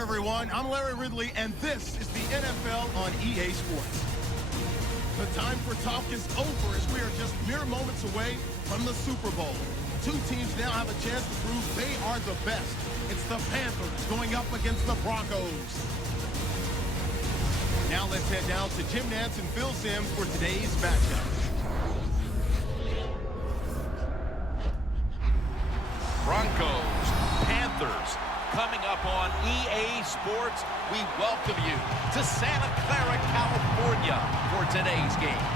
everyone. I'm Larry Ridley, and this is the NFL on EA Sports. The time for talk is over as we are just mere moments away from the Super Bowl. Two teams now have a chance to prove they are the best. It's the Panthers going up against the Broncos. Now let's head down to Jim Nantz and Phil Simms for today's matchup. Broncos, Panthers, coming up on EA Sports. We welcome you to Santa Clara, California for today's game.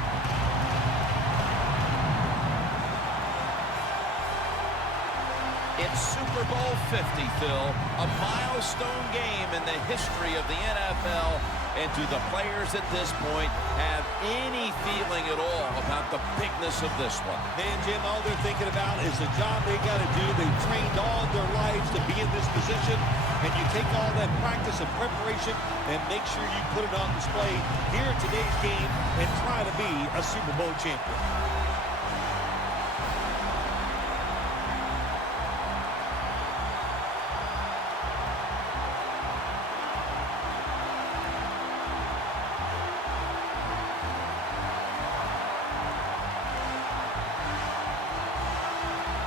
It's Super Bowl 50, Phil, a milestone game in the history of the NFL. And do the players at this point have any feeling at all about the bigness of this one? Man, Jim, all they're thinking about is the job they got to do. They've trained all their lives to be in this position. And you take all that practice and preparation and make sure you put it on display here in today's game and try to be a Super Bowl champion.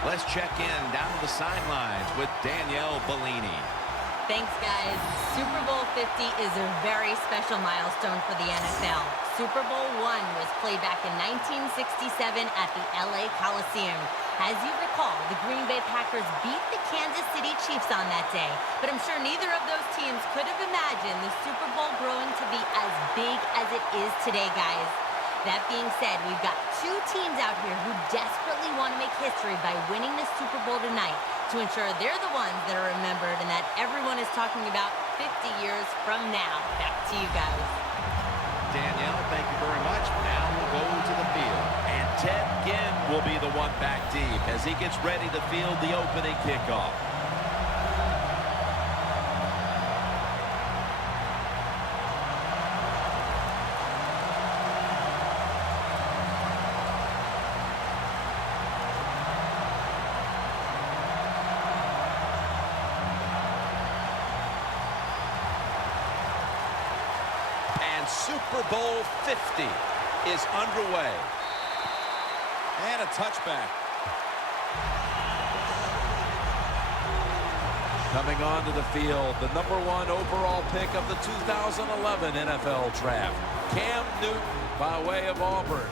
Let's check in down to the sidelines with Danielle Bellini. Thanks, guys. Super Bowl 50 is a very special milestone for the NFL. Super Bowl I was played back in 1967 at the LA Coliseum. As you recall, the Green Bay Packers beat the Kansas City Chiefs on that day. But I'm sure neither of those teams could have imagined the Super Bowl growing to be as big as it is today, guys. That being said, we've got two teams out here who desperately want to make history by winning the Super Bowl tonight to ensure they're the ones that are remembered and that everyone is talking about 50 years from now. Back to you guys. Danielle, thank you very much. Now we'll go to the field. And Ted Ginn will be the one back deep as he gets ready to field the opening kickoff. Super Bowl 50 is underway. And a touchback. Coming onto the field, the #1 overall pick of the 2011 NFL Draft, Cam Newton by way of Auburn.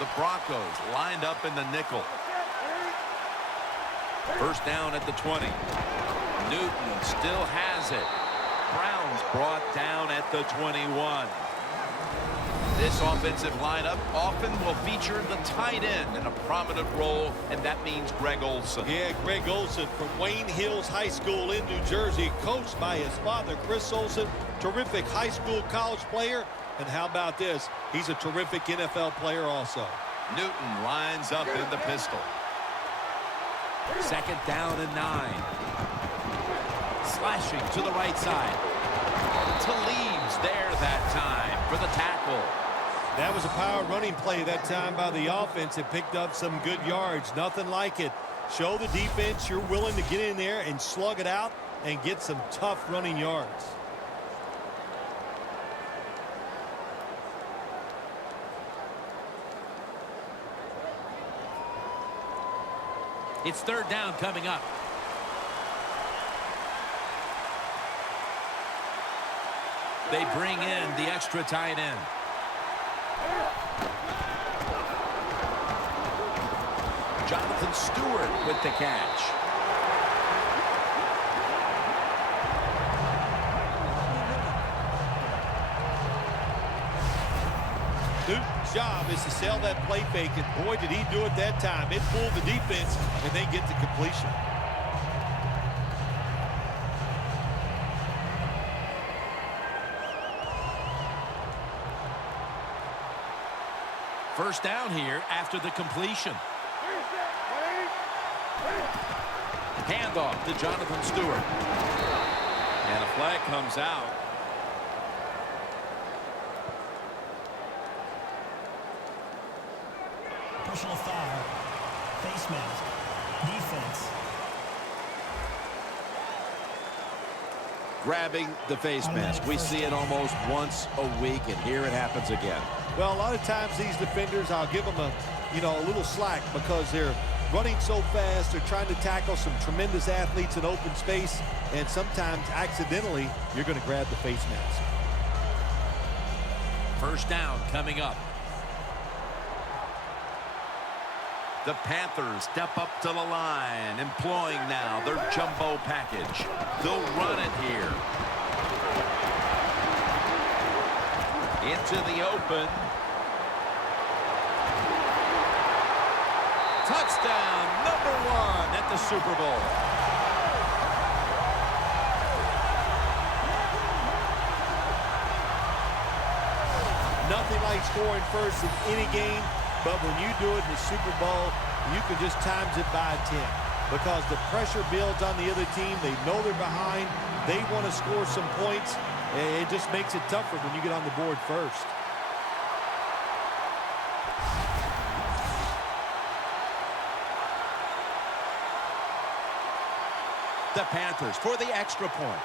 The Broncos lined up in the nickel. First down at the 20. Newton still has it. Brown's brought down at the 21. This offensive lineup often will feature the tight end in a prominent role, and that means Greg Olsen. Yeah, Greg Olsen from Wayne Hills High School in New Jersey, coached by his father, Chris Olsen. Terrific high school college player. And how about this? He's a terrific NFL player also. Newton lines up in the pistol. Second down and 9. Slashing to the right side. Talib's there that time for the tackle. That was a power running play that time by the offense. It picked up some good yards. Nothing like it. Show the defense you're willing to get in there and slug it out and get some tough running yards. It's third down coming up. They bring in the extra tight end. Jonathan Stewart with the catch. Newton's job is to sell that play fake, and boy, did he do it that time. It fooled the defense, and they get the completion. First down here after the completion. Handoff to Jonathan Stewart. And a flag comes out. Personal foul. Face mask. Defense. Grabbing the face mask. We see it almost once a week, and here it happens again. Well, a lot of times these defenders, I'll give them a little slack because they're running so fast. They're trying to tackle some tremendous athletes in open space, and sometimes accidentally you're going to grab the face mask. First down coming up. The Panthers step up to the line, employing now their jumbo package. They'll run it here. Into the open. Touchdown, #1 at the Super Bowl. Nothing like scoring first in any game, but when you do it in the Super Bowl, you can just times it by 10 because the pressure builds on the other team. They know they're behind. They want to score some points. It just makes it tougher when you get on the board first. The Panthers for the extra point.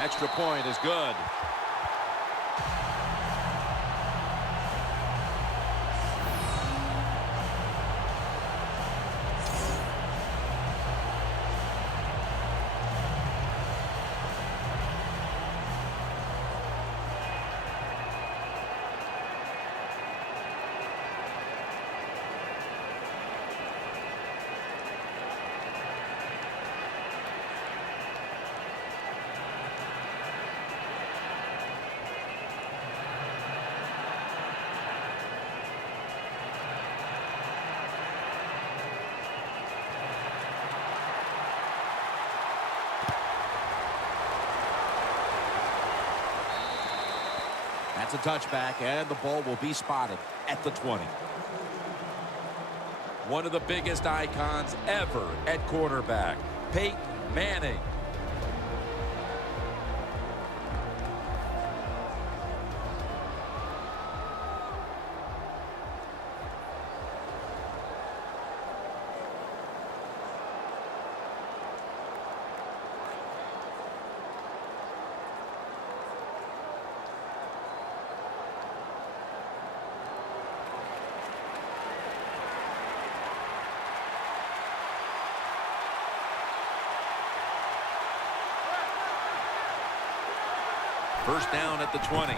Extra point is good. That's a touchback, and the ball will be spotted at the 20. One of the biggest icons ever at quarterback, Peyton Manning. First down at the 20.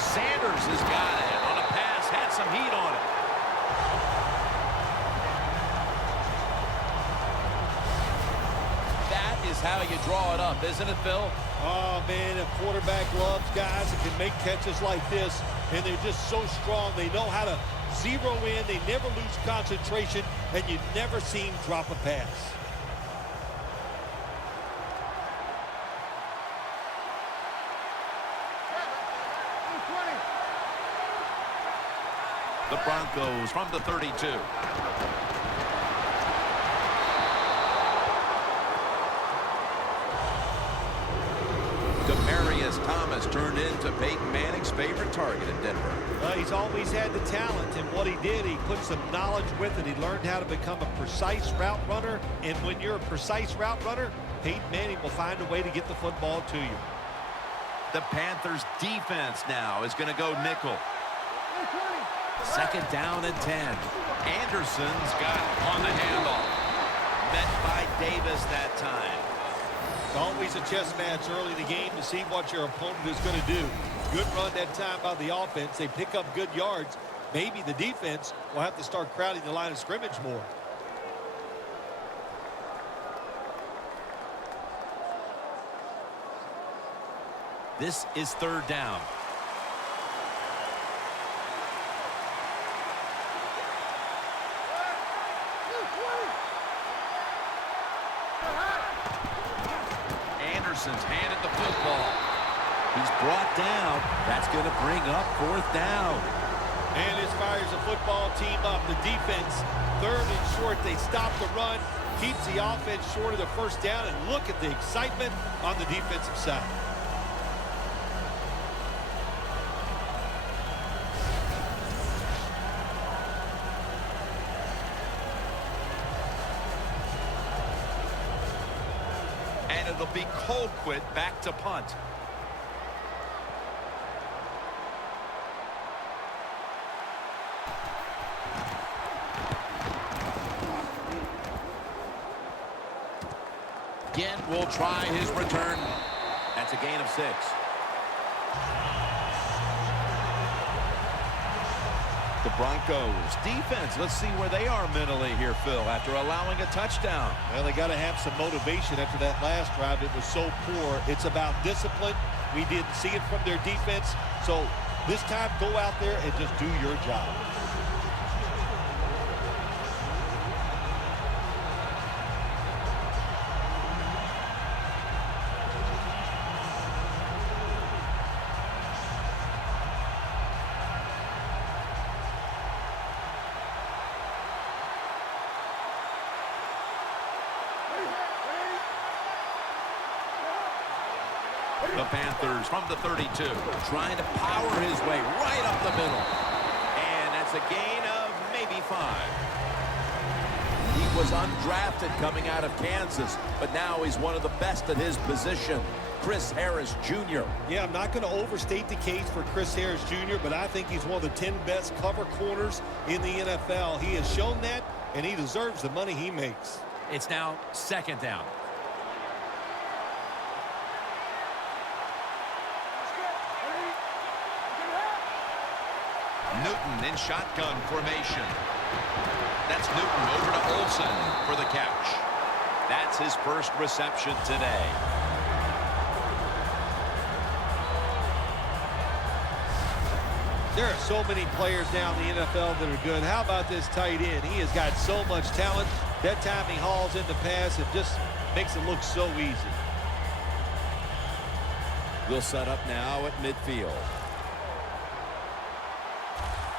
Sanders has got it on a pass, had some heat on it. That is how you draw it up, isn't it, Phil? Oh, man, a quarterback loves guys that can make catches like this, and they're just so strong. They know how to zero in. They never lose concentration, and you never see him drop a pass. The Broncos from the 32. Demaryius Thomas turned into Peyton Manning's favorite target in Denver. He's always had the talent, and what he did, he put some knowledge with it. He learned how to become a precise route runner, and when you're a precise route runner, Peyton Manning will find a way to get the football to you. The Panthers defense now is going to go nickel. Second down and 10. Anderson's got it on the handoff. Met by Davis that time. It's always a chess match early in the game to see what your opponent is going to do. Good run that time by the offense. They pick up good yards. Maybe the defense will have to start crowding the line of scrimmage more. This is third down. Gibson's handed the football. He's brought down. That's going to bring up 4th down. And this fires the football team up. The defense, 3rd and short. They stop the run, keeps the offense short of the 1st down, and look at the excitement on the defensive side. And it'll be Colquitt back to punt. Ginn will try his return. That's a gain of 6. The Broncos defense, let's see where they are mentally here, Phil, after allowing a touchdown. Well, they got to have some motivation after that last drive. It was so poor. It's about discipline. We didn't see it from their defense. So this time, go out there and just do your job. The Panthers from the 32, trying to power his way right up the middle. And that's a gain of maybe 5. He was undrafted coming out of Kansas, but now he's one of the best at his position. Chris Harris Jr. Yeah, I'm not going to overstate the case for Chris Harris Jr., but I think he's one of the 10 best cover corners in the NFL. He has shown that, and he deserves the money he makes. It's now 2nd down. Newton in shotgun formation. That's Newton over to Olsen for the catch. That's his first reception today. There are so many players now in the NFL that are good. How about this tight end? He has got so much talent. That time he hauls in the pass, it just makes it look so easy. We'll set up now at midfield.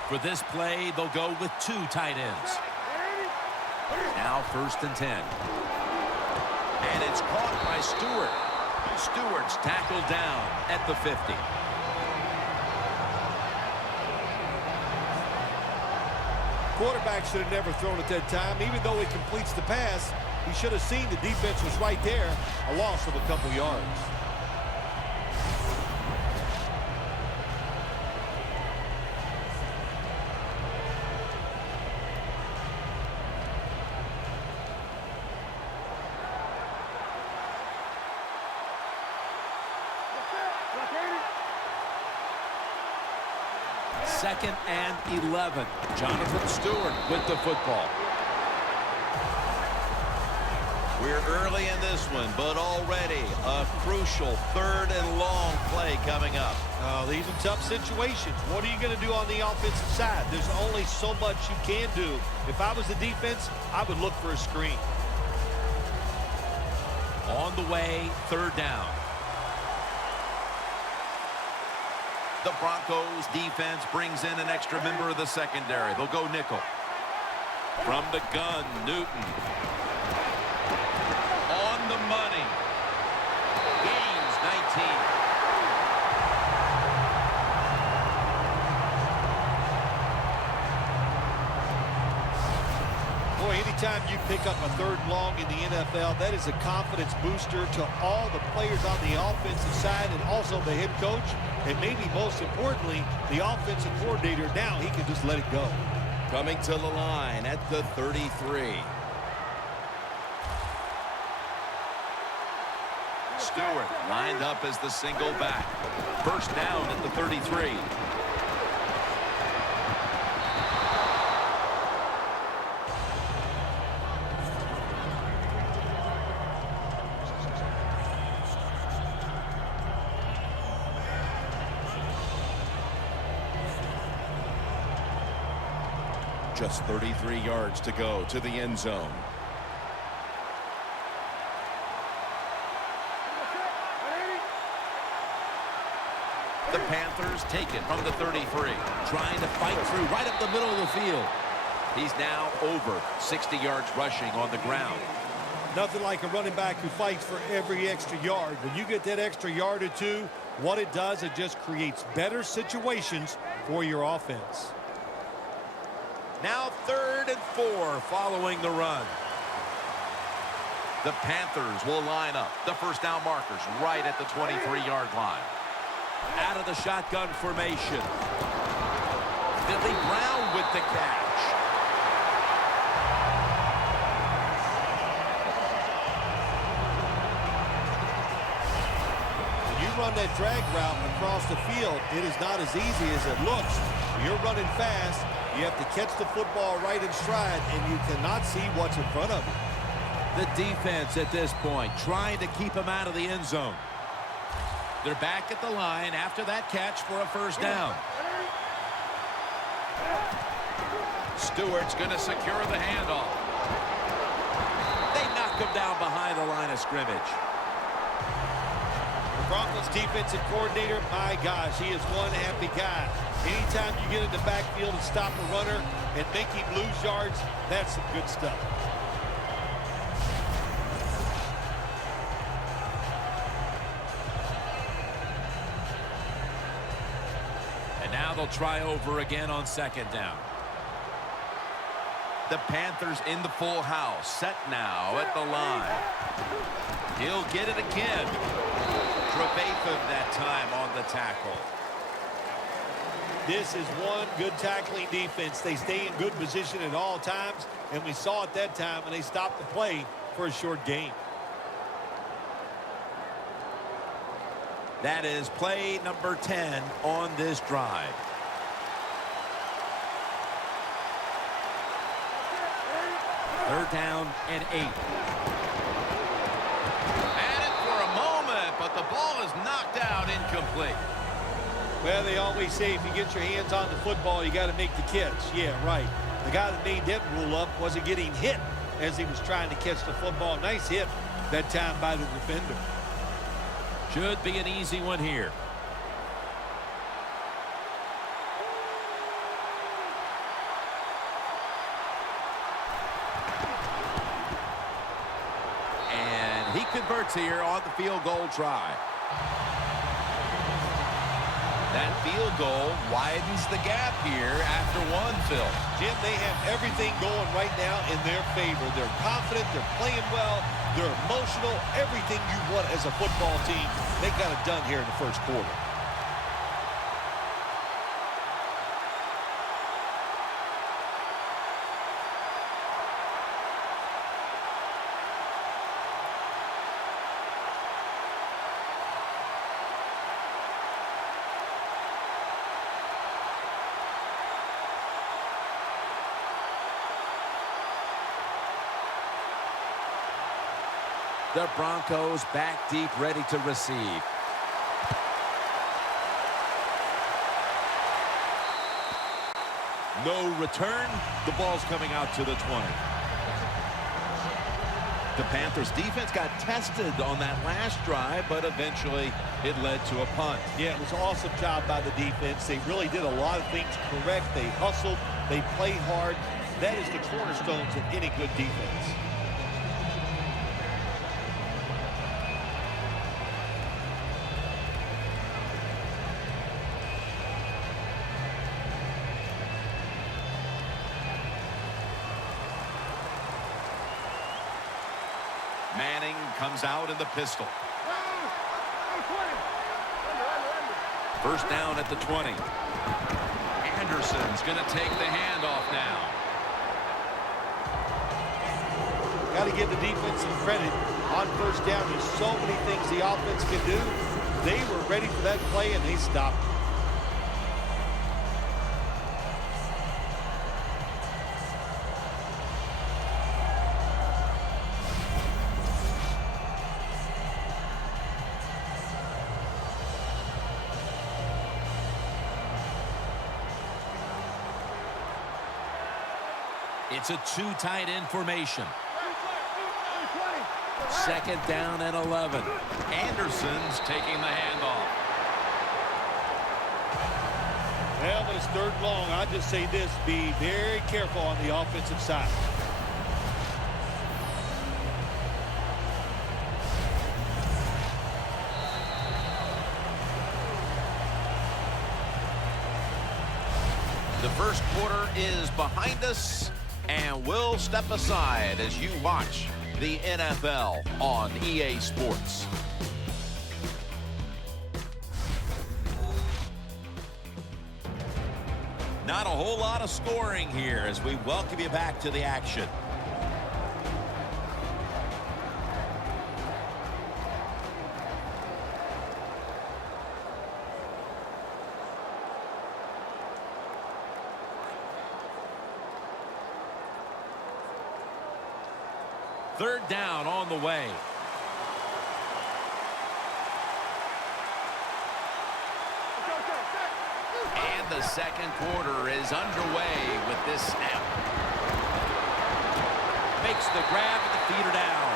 For this play, they'll go with 2 tight ends. Now 1st and 10. And it's caught by Stewart. Stewart's tackled down at the 50. Quarterback should have never thrown it that time. Even though he completes the pass, he should have seen the defense was right there. A loss of a couple yards. Second and 11. Jonathan Stewart with the football. We're early in this one, but already a crucial 3rd and long play coming up. Oh, these are tough situations. What are you going to do on the offensive side? There's only so much you can do. If I was the defense, I would look for a screen. On the way, 3rd down. The Broncos defense brings in an extra member of the secondary. They'll go nickel. From the gun, Newton. On the money. Gains 19. Boy, anytime you pick up a 3rd and long in the NFL, that is a confidence booster to all the players on the offensive side and also the head coach. And maybe most importantly, the offensive coordinator. Now he can just let it go. Coming to the line at the 33. Stewart lined up as the single back. 1st down at the 33. Just 33 yards to go to the end zone. The Panthers take it from the 33. Trying to fight through right up the middle of the field. He's now over 60 yards rushing on the ground. Nothing like a running back who fights for every extra yard. When you get that extra yard or two, what it does, it just creates better situations for your offense. Now 3rd and 4 following the run. The Panthers will line up. The first down markers right at the 23-yard line. Out of the shotgun formation. Billy Brown with the catch. When you run that drag route across the field, it is not as easy as it looks. When you're running fast, you have to catch the football right in stride, and you cannot see what's in front of you. The defense at this point trying to keep him out of the end zone. They're back at the line after that catch for a first down. Stewart's going to secure the handoff. They knock him down behind the line of scrimmage. The Broncos defensive coordinator, my gosh, he is one happy guy. Anytime you get in the backfield and stop a runner and make him lose yards, that's some good stuff. Now they'll try over again on 2nd down. The Panthers in the full house. Set now at the line. He'll get it again. Trevathan that time on the tackle. This is one good tackling defense. They stay in good position at all times, and we saw it that time, and they stopped the play for a short gain. That is play number 10 on this drive. Third down and 8. Had it for a moment, but the ball is knocked out incomplete. Well, they always say if you get your hands on the football, you got to make the catch. Yeah, right. The guy that made that rule up wasn't getting hit as he was trying to catch the football. Nice hit that time by the defender. Should be an easy one here. And he converts here on the field goal try. That field goal widens the gap here after one, Phil. Jim, they have everything going right now in their favor. They're confident, they're playing well, they're emotional, everything you want as a football team. They got it done here in the first quarter. The Broncos back deep, ready to receive. No return. The ball's coming out to the 20. The Panthers defense got tested on that last drive, but eventually it led to a punt. Yeah, it was an awesome job by the defense. They really did a lot of things correct. They hustled. They played hard. That is the cornerstones of any good defense. Manning comes out in the pistol. First down at the 20. Anderson's going to take the handoff now. Got to give the defense some credit. On first down, there's so many things the offense can do. They were ready for that play, and they stopped. It's a two tight end formation. Second down and 11. Anderson's taking the handoff. Well, when it's third and long, I just say this, be very careful on the offensive side. The first quarter is behind us, and we'll step aside as you watch the NFL on EA Sports. Not a whole lot of scoring here as we welcome you back to the action. Third down on the way. And the second quarter is underway with this snap. Makes the grab and the feet are down.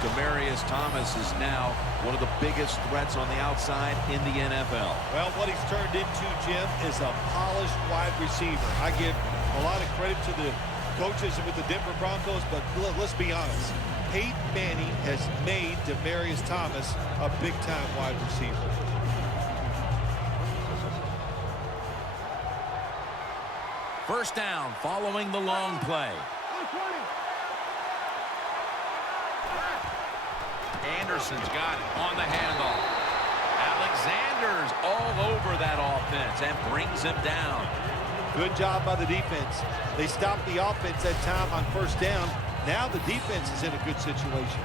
Demaryius Thomas is now one of the biggest threats on the outside in the NFL. Well, what he's turned into, Jim, is a polished wide receiver. I give a lot of credit to the coaches with the Denver Broncos, but let's be honest. Peyton Manning has made Demaryius Thomas a big-time wide receiver. First down following the long play. Anderson's got it on the handoff. Alexander's all over that offense and brings him down. Good job by the defense. They stopped the offense that time on first down. Now the defense is in a good situation.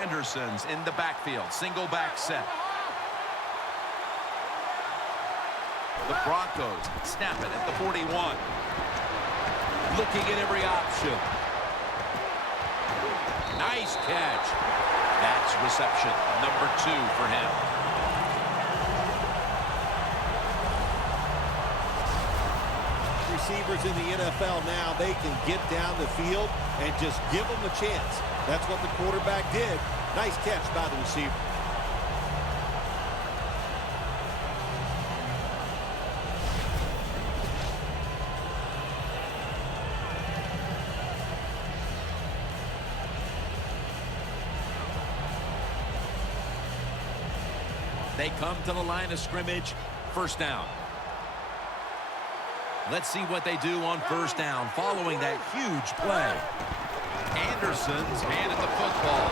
Anderson's in the backfield. Single back set. The Broncos snap it at the 41. Looking at every option. Nice catch. That's reception number 2 for him. Receivers in the NFL now, they can get down the field and just give them a chance. That's what the quarterback did. Nice catch by the receiver. They come to the line of scrimmage. First down. Let's see what they do on first down following that huge play. Anderson's handed the football.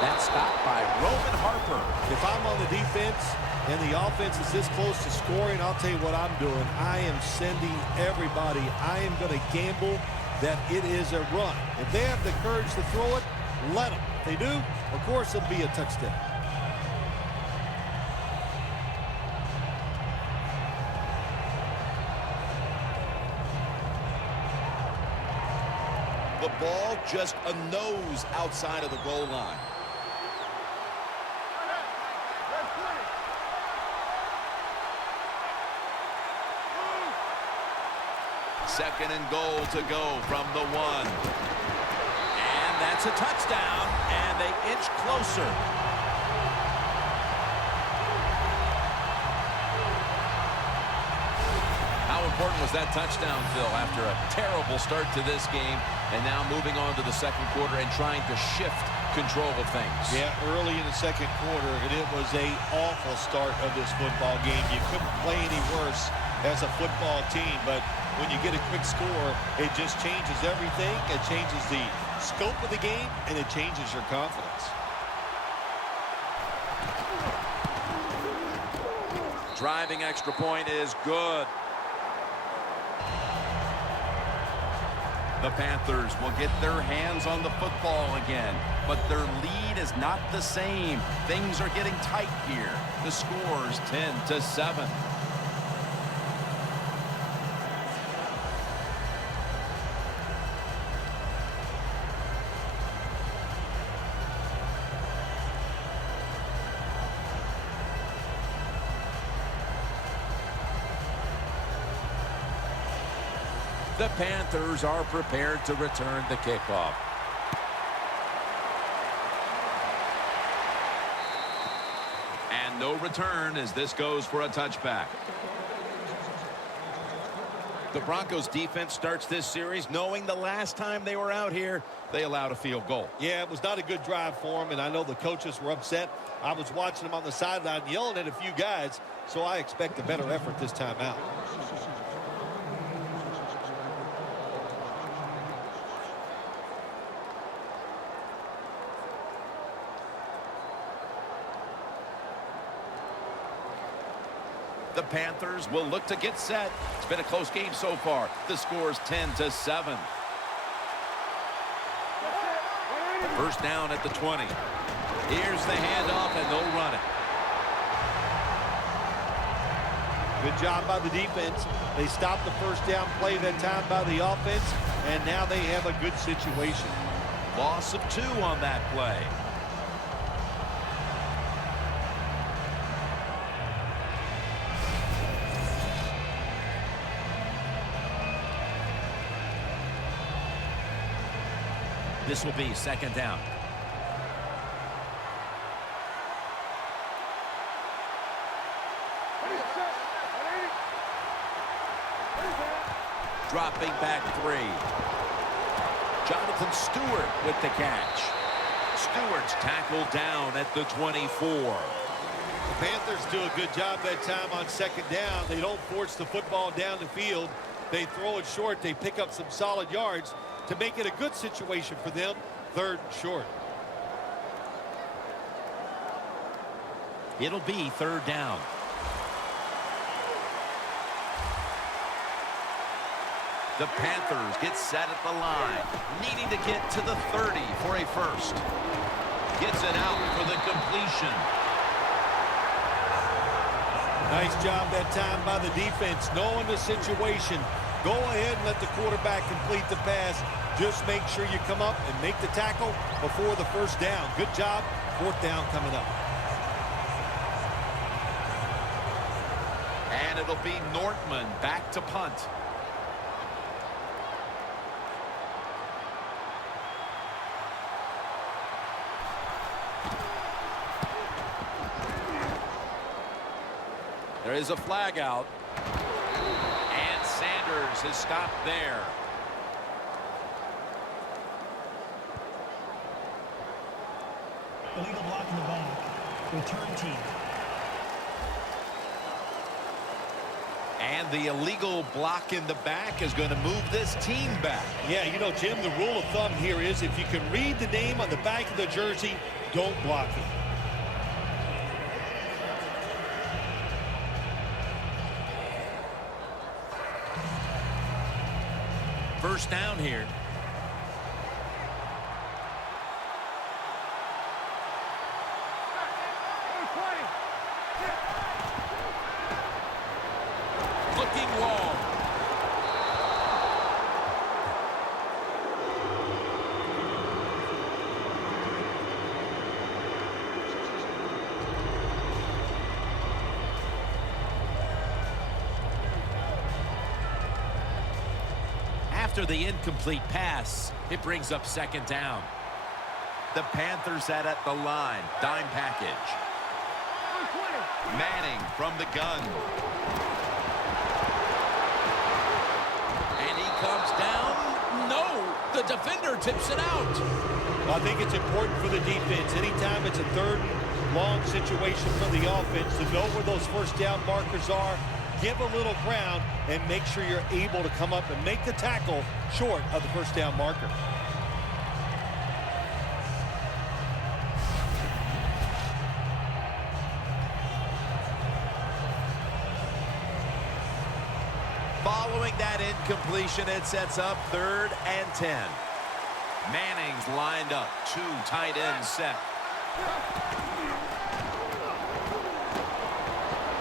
That's stopped by Roman Harper. If I'm on the defense and the offense is this close to scoring, I'll tell you what I'm doing. I am sending everybody. I am going to gamble that it is a run. If they have the courage to throw it, let them. If they do, of course, it'll be a touchdown. The ball just a nose outside of the goal line. Second and goal to go from the 1. And that's a touchdown, and they inch closer. How important was that touchdown, Phil, after a terrible start to this game and now moving on to the second quarter and trying to shift control of things? Yeah, early in the second quarter, and it was an awful start of this football game. You couldn't play any worse as a football team, but when you get a quick score, it just changes everything. It changes the scope of the game, and it changes your confidence. Driving extra point is good. The Panthers will get their hands on the football again, but their lead is not the same. Things are getting tight here. The score's 10-7. The Panthers are prepared to return the kickoff. And no return as this goes for a touchback. The Broncos defense starts this series knowing the last time they were out here, they allowed a field goal. Yeah, it was not a good drive for them, and I know the coaches were upset. I was watching them on the sideline yelling at a few guys, so I expect a better effort this time out. The Panthers will look to get set. It's been a close game so far. The score is 10-7. First down at the 20. Here's the handoff, and they'll run it. Good job by the defense. They stopped the first down play that time by the offense, and now they have a good situation. Loss of 2 on that play. This will be second down. Dropping back 3. Jonathan Stewart with the catch. Stewart's tackled down at the 24. The Panthers do a good job that time on second down. They don't force the football down the field. They throw it short. They pick up some solid yards to make it a good situation for them. Third and short. It'll be third down. The Panthers get set at the line, needing to get to the 30 for a first. Gets it out for the completion. Nice job that time by the defense, knowing the situation. Go ahead and let the quarterback complete the pass. Just make sure you come up and make the tackle before the first down. Good job. Fourth down coming up. And it'll be Nortman back to punt. There is a flag out. And Sanders is stopped there. Illegal block in the back. Return team. And the illegal block in the back is going to move this team back. Yeah, you know, Jim, the rule of thumb here is if you can read the name on the back of the jersey, don't block it. First down here. Looking long. After the incomplete pass, it brings up second down. The Panthers set at the line. Dime package. Manning from the gun. And he comes down. No, the defender tips it out. Well, I think it's important for the defense. Anytime it's a third and long situation for the offense to know where those first down markers are, give a little ground, and make sure you're able to come up and make the tackle short of the first down marker. Following that incompletion, it sets up 3rd and 10. Manning's lined up. 2 tight ends set.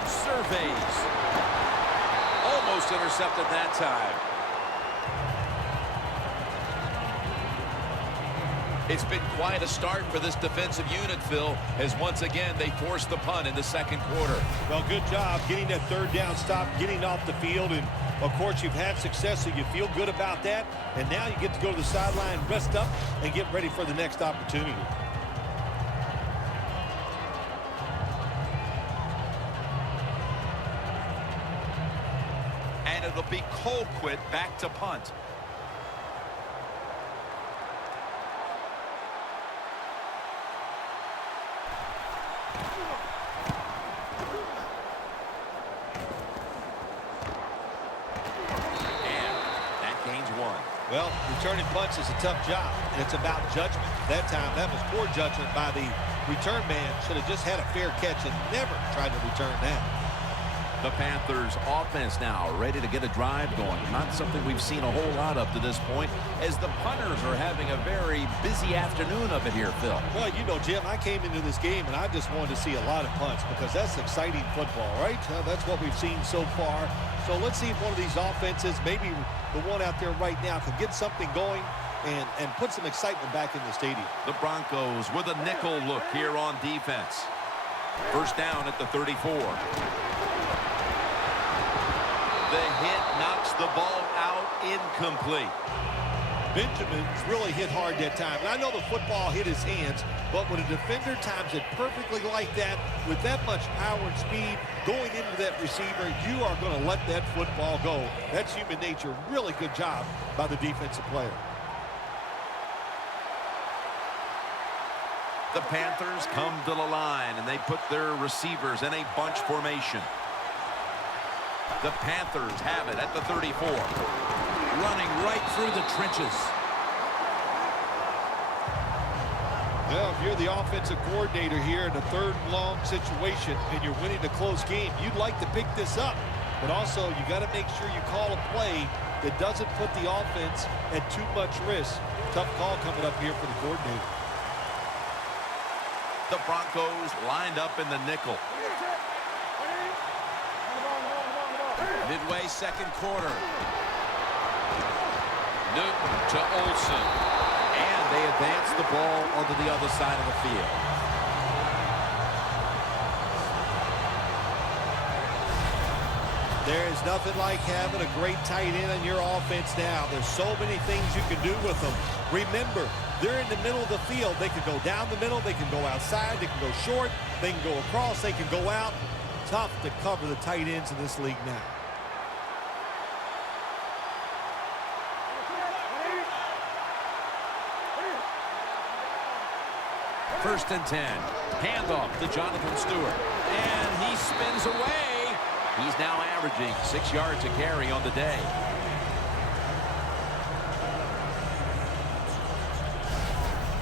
Surveys. Almost intercepted that time. It's been quite a start for this defensive unit, Phil, as once again they forced the punt in the second quarter. Well, good job getting that third down stop, getting off the field, and Of course, you've had success, so you feel good about that. And now you get to go to the sideline, rest up, and get ready for the next opportunity. And it'll be Colquitt back to punt. Well, returning punts is a tough job, and it's about judgment. That time, that was poor judgment by the return man. Should have just had a fair catch and never tried to return that. The Panthers offense now ready to get a drive going. Not something we've seen a whole lot up to this point, as the punters are having a very busy afternoon of it here, Phil. Well, you know, Jim, I came into this game and I just wanted to see a lot of punts because that's exciting football, right? That's what we've seen so far. So let's see if one of these offenses, maybe the one out there right now, can get something going and put some excitement back in the stadium. The Broncos with a nickel look here on defense. First down at the 34. The hit knocks the ball out, incomplete. Benjamin's really hit hard that time. And I know the football hit his hands, but when a defender times it perfectly like that, with that much power and speed going into that receiver, you are going to let that football go. That's human nature. Really good job by the defensive player. The Panthers come to the line, and they put their receivers in a bunch formation. The Panthers have it at the 34. Running right through the trenches. Well, if you're the offensive coordinator here in a third and long situation and you're winning a close game, you'd like to pick this up. But also, you got to make sure you call a play that doesn't put the offense at too much risk. Tough call coming up here for the coordinator. The Broncos lined up in the nickel. Midway second quarter. Newton to Olsen. And they advance the ball onto the other side of the field. There is nothing like having a great tight end on your offense now. There's so many things you can do with them. Remember, they're in the middle of the field. They can go down the middle. They can go outside. They can go short. They can go across. They can go out. Tough to cover the tight ends in this league now. First and 10. Handoff to Jonathan Stewart. And he spins away. He's now averaging 6 yards a carry on the day.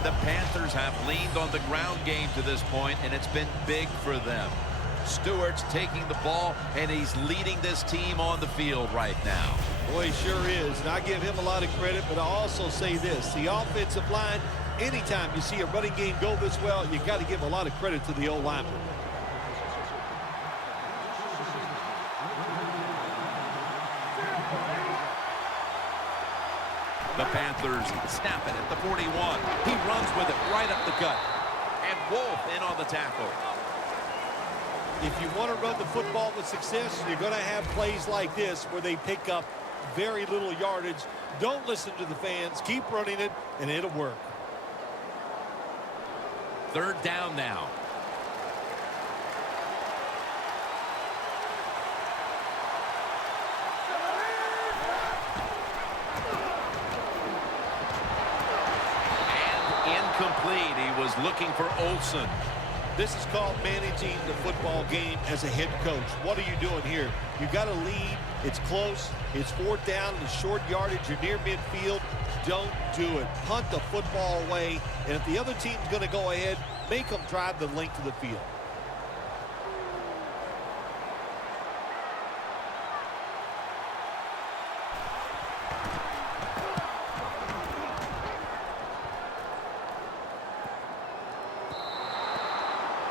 The Panthers have leaned on the ground game to this point, and it's been big for them. Stewart's taking the ball, and he's leading this team on the field right now. Boy, he sure is. And I give him a lot of credit, but I also say this. The offensive line, anytime you see a running game go this well, you got to give a lot of credit to the O-lineman. The Panthers snap it at the 41. He runs with it right up the gut. And Wolf in on the tackle. If you want to run the football with success, you're going to have plays like this where they pick up very little yardage. Don't listen to the fans. Keep running it, and it'll work. Third down now. Incomplete. He was looking for Olsen. This is called managing the football game as a head coach. What are you doing here? You got to lead. It's close. It's fourth down. It's short yardage. You're near midfield. Don't do it. Punt the football away. And if the other team's going to go ahead, make them drive the length of the field.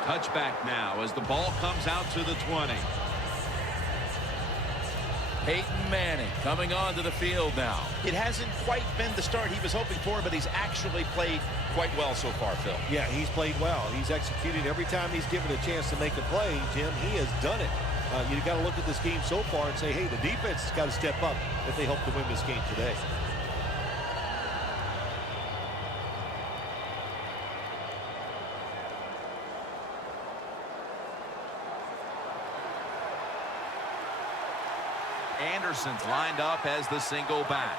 Touchback now as the ball comes out to the 20. Peyton Manning coming onto the field now. It hasn't quite been the start he was hoping for, but he's actually played quite well so far, Phil. Yeah, he's played well. He's executed every time he's given a chance to make a play, Jim. He has done it. You got to look at this game so far and say, hey, the defense has got to step up if they hope to win this game today. Anderson's lined up as the single back.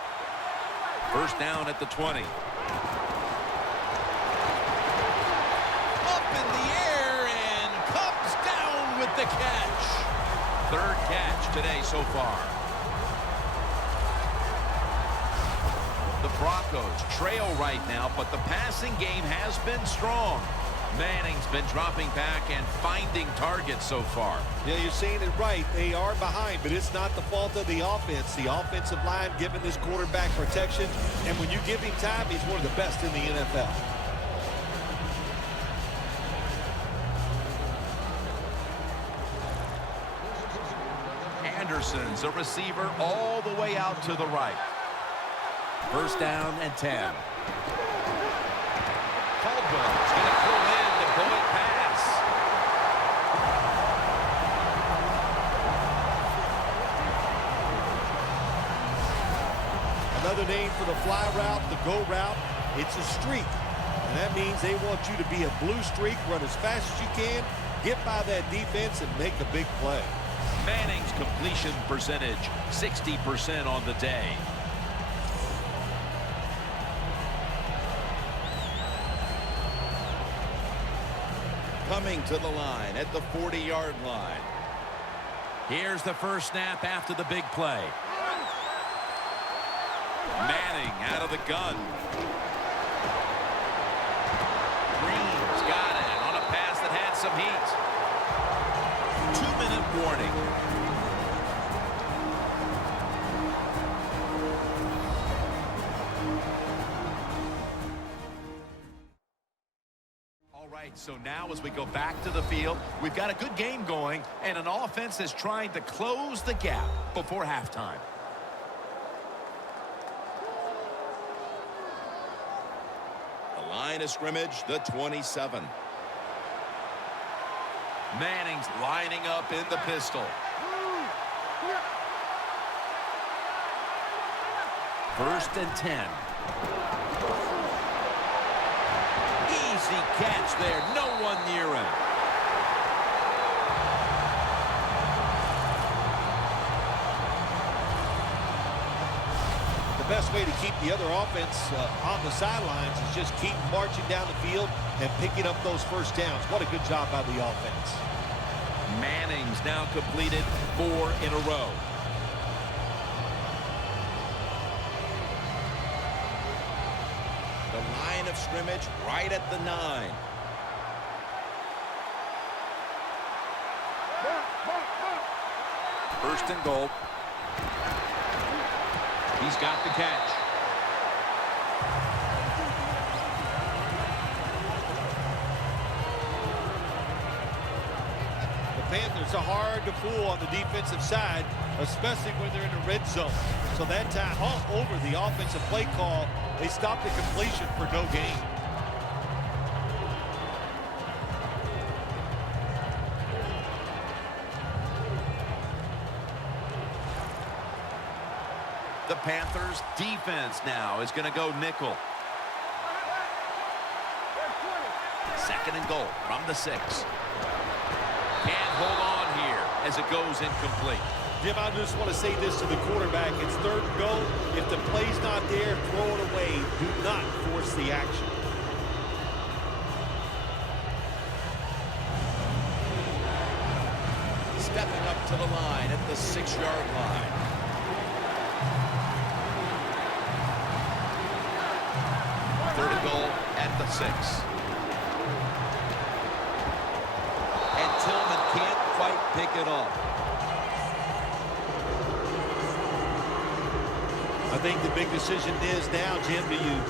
First down at the 20. Up in the air and comes down with the catch. Third catch today so far. The Broncos trail right now, but the passing game has been strong. Manning's been dropping back and finding targets so far. Yeah, you're saying it right. They are behind, but it's not the fault of the offense. The offensive line giving this quarterback protection, and when you give him time, he's one of the best in the NFL. Anderson's a receiver all the way out to the right. First down and 10. Caldwell's going to pull in the bullet pass. Another name for the fly route, the go route, it's a streak. And that means they want you to be a blue streak, run as fast as you can, get by that defense, and make a big play. Manning's completion percentage, 60% on the day. Coming to the line at the 40-yard line. Here's the first snap after the big play. Manning out of the gun. Green's got it on a pass that had some heat. 2-minute warning. So now as we go back to the field, we've got a good game going and an offense that's trying to close the gap before halftime. The line of scrimmage, the 27. Manning's lining up in the pistol. First and 10. Easy catch there. No one near him. The best way to keep the other offense on the sidelines is just keep marching down the field and picking up those first downs. What a good job by the offense. Manning's now completed 4 in a row. The line of scrimmage right at the 9. First and goal. He's got the catch. The Panthers are hard to fool on the defensive side, especially when they're in the red zone. So that time, all over the offensive play call, they stopped the completion for no gain. The Panthers defense now is going to go nickel. Second and goal from the 6. Can't hold on here as it goes incomplete. Jim, I just want to say this to the quarterback. It's third and goal. If the play's not there, throw it away. Do not force the action. Stepping up to the line at the 6-yard line. Third and goal at the 6. And Tillman can't quite pick it up. I think the big decision is now, Jim, do you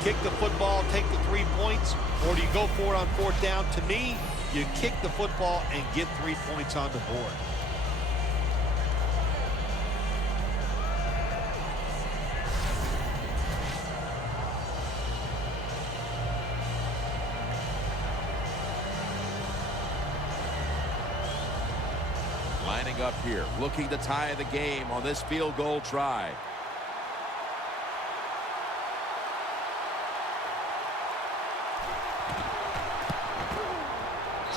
kick the football, take the 3 points, or do you go for it on fourth down? To me, you kick the football and get 3 points on the board. Lining up here, looking to tie the game on this field goal try.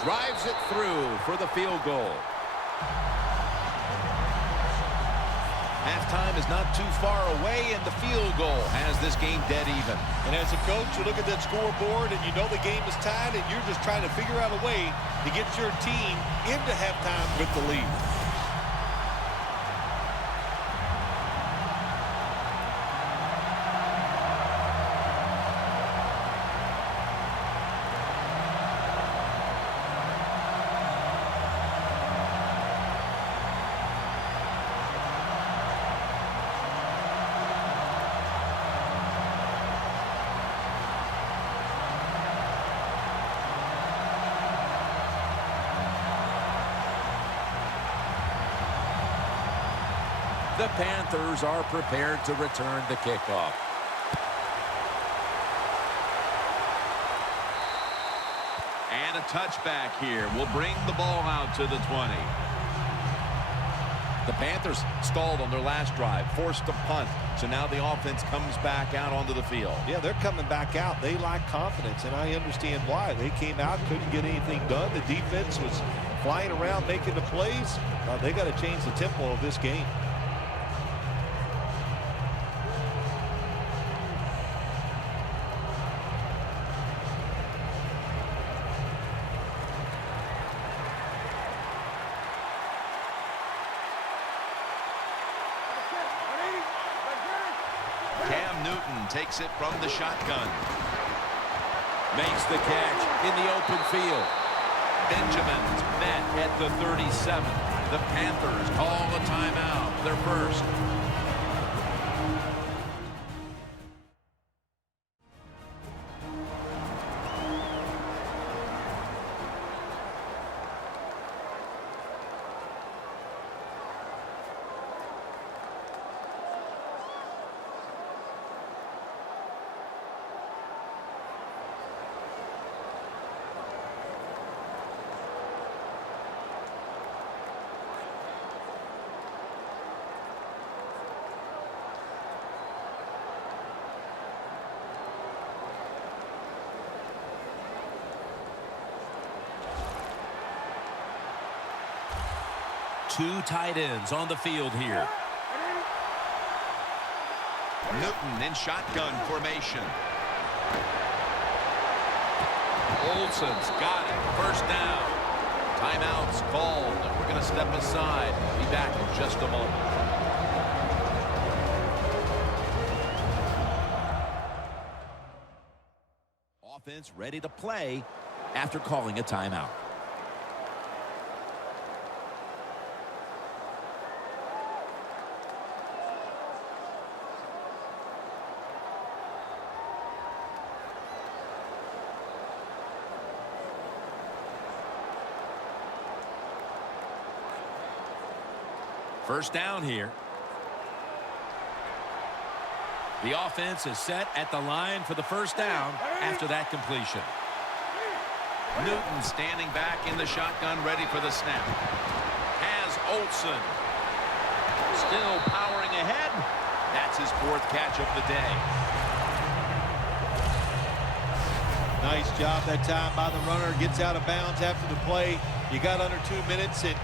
Drives it through for the field goal. Halftime is not too far away, and the field goal has this game dead even. And as a coach, you look at that scoreboard, and you know the game is tied, and you're just trying to figure out a way to get your team into halftime with the lead. The Panthers are prepared to return the kickoff. And a touchback here will bring the ball out to the 20. The Panthers stalled on their last drive, forced a punt, so now the offense comes back out onto the field. Yeah, they're coming back out. They lack confidence, and I understand why. They came out, couldn't get anything done. The defense was flying around making the plays. They got to change the tempo of this game. Takes it from the shotgun. Makes the catch in the open field. Benjamin's met at the 37. The Panthers call a timeout, their first. Two tight ends on the field here. Newton in shotgun formation. Olsen's got it. First down. Timeout's called. We're going to step aside. Be back in just a moment. Offense ready to play after calling a timeout. First down here. The offense is set at the line for the first down after that completion. Newton standing back in the shotgun, ready for the snap. Has Olsen. Still powering ahead. That's his fourth catch of the day. Nice job that time by the runner. Gets out of bounds after the play. You got under 2 minutes, and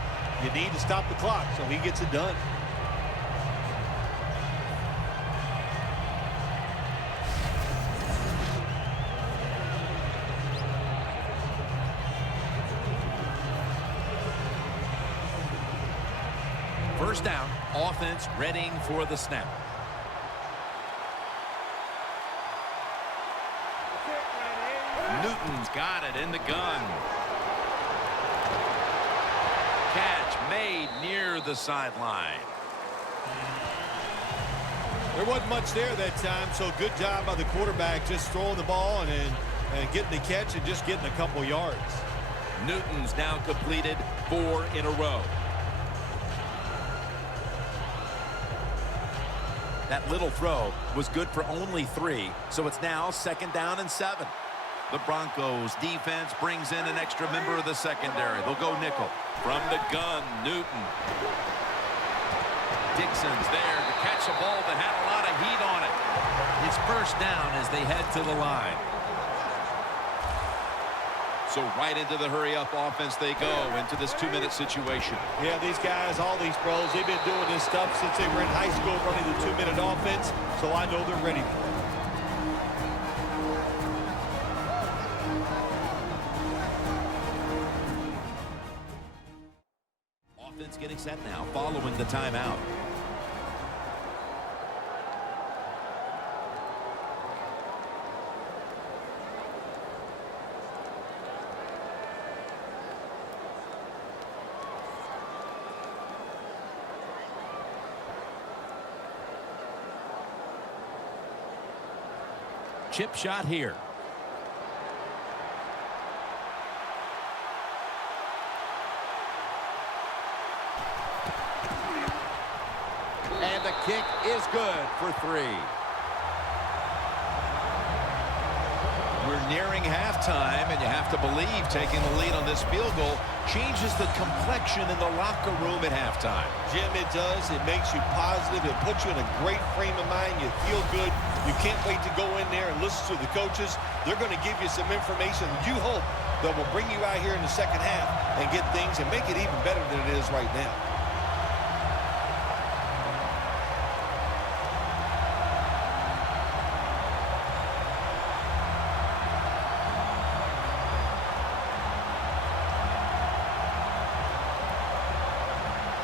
you need to stop the clock, so he gets it done. First down, offense readying for the snap. Newton's got it in the gun. Catch made near the sideline. There wasn't much there that time, so good job by the quarterback just throwing the ball and getting the catch and just getting a couple yards. Newton's now completed 4 in a row. That little throw was good for only 3, so it's now 2nd down and 7. The Broncos defense brings in an extra member of the secondary. They'll go nickel. From the gun, Newton. Dixon's there to catch a ball that had a lot of heat on it. It's first down as they head to the line. So right into the hurry-up offense they go into this 2-minute situation. Yeah, these guys, all these pros, they've been doing this stuff since they were in high school running the 2-minute offense, so I know they're ready for it. Offense getting set now following the timeout. Chip shot here. And the kick is good for 3. We're nearing halftime, and you have to believe taking the lead on this field goal changes the complexion in the locker room at halftime. Jim, it does. It makes you positive. It puts you in a great frame of mind. You feel good. You can't wait to go in there and listen to the coaches. They're going to give you some information you hope that will bring you out here in the second half and get things and make it even better than it is right now.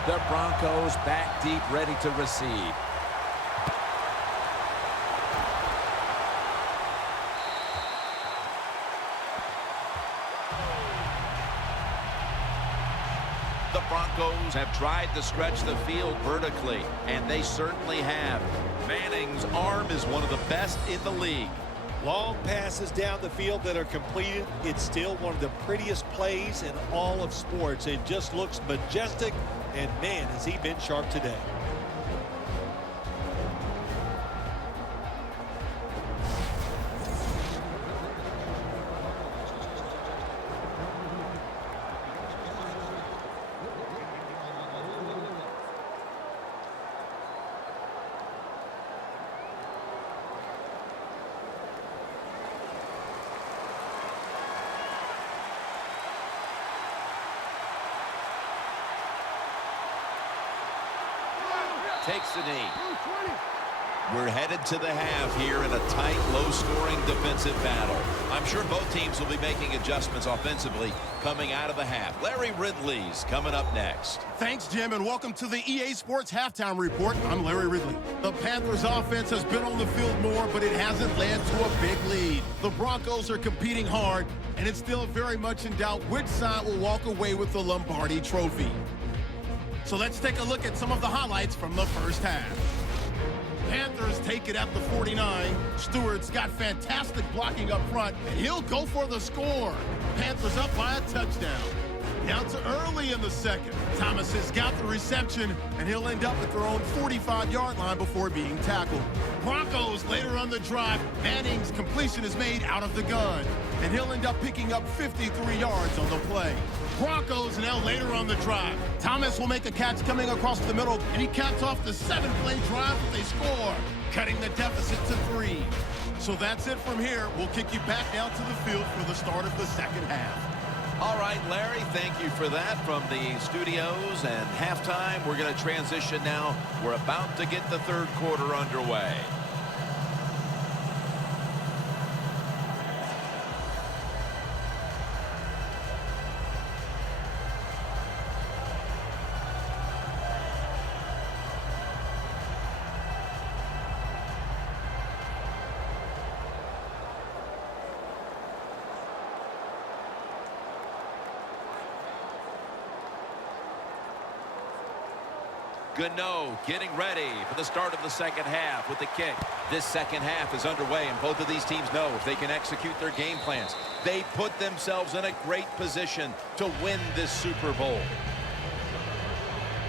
The Broncos back deep, ready to receive. The Broncos have tried to stretch the field vertically, and they certainly have. Manning's arm is one of the best in the league. Long passes down the field that are completed. It's still one of the prettiest plays in all of sports. It just looks majestic, and man, has he been sharp today. Takes the knee. We're headed to the half here in a tight, low-scoring defensive battle. I'm sure both teams will be making adjustments offensively coming out of the half. Larry Ridley's coming up next. Thanks, Jim, and welcome to the EA Sports Halftime Report. I'm Larry Ridley. The Panthers offense has been on the field more, but it hasn't led to a big lead. The Broncos are competing hard, and it's still very much in doubt which side will walk away with the Lombardi Trophy. So let's take a look at some of the highlights from the first half. Panthers take it at the 49. Stewart's got fantastic blocking up front, and he'll go for the score. Panthers up by a touchdown. Now to early in the second. Thomas has got the reception, and he'll end up at their own 45-yard line before being tackled. Broncos later on the drive. Manning's completion is made out of the gun, and he'll end up picking up 53 yards on the play. Broncos now later on the drive. Thomas will make a catch coming across the middle, and he caps off the 7-play drive with a score, cutting the deficit to 3. So that's it from here. We'll kick you back out to the field for the start of the second half. All right, Larry, thank you for that from the studios. And halftime, we're going to transition now. We're about to get the third quarter underway. Gano getting ready for the start of the second half with the kick. This second half is underway, and both of these teams know if they can execute their game plans, they put themselves in a great position to win this Super Bowl.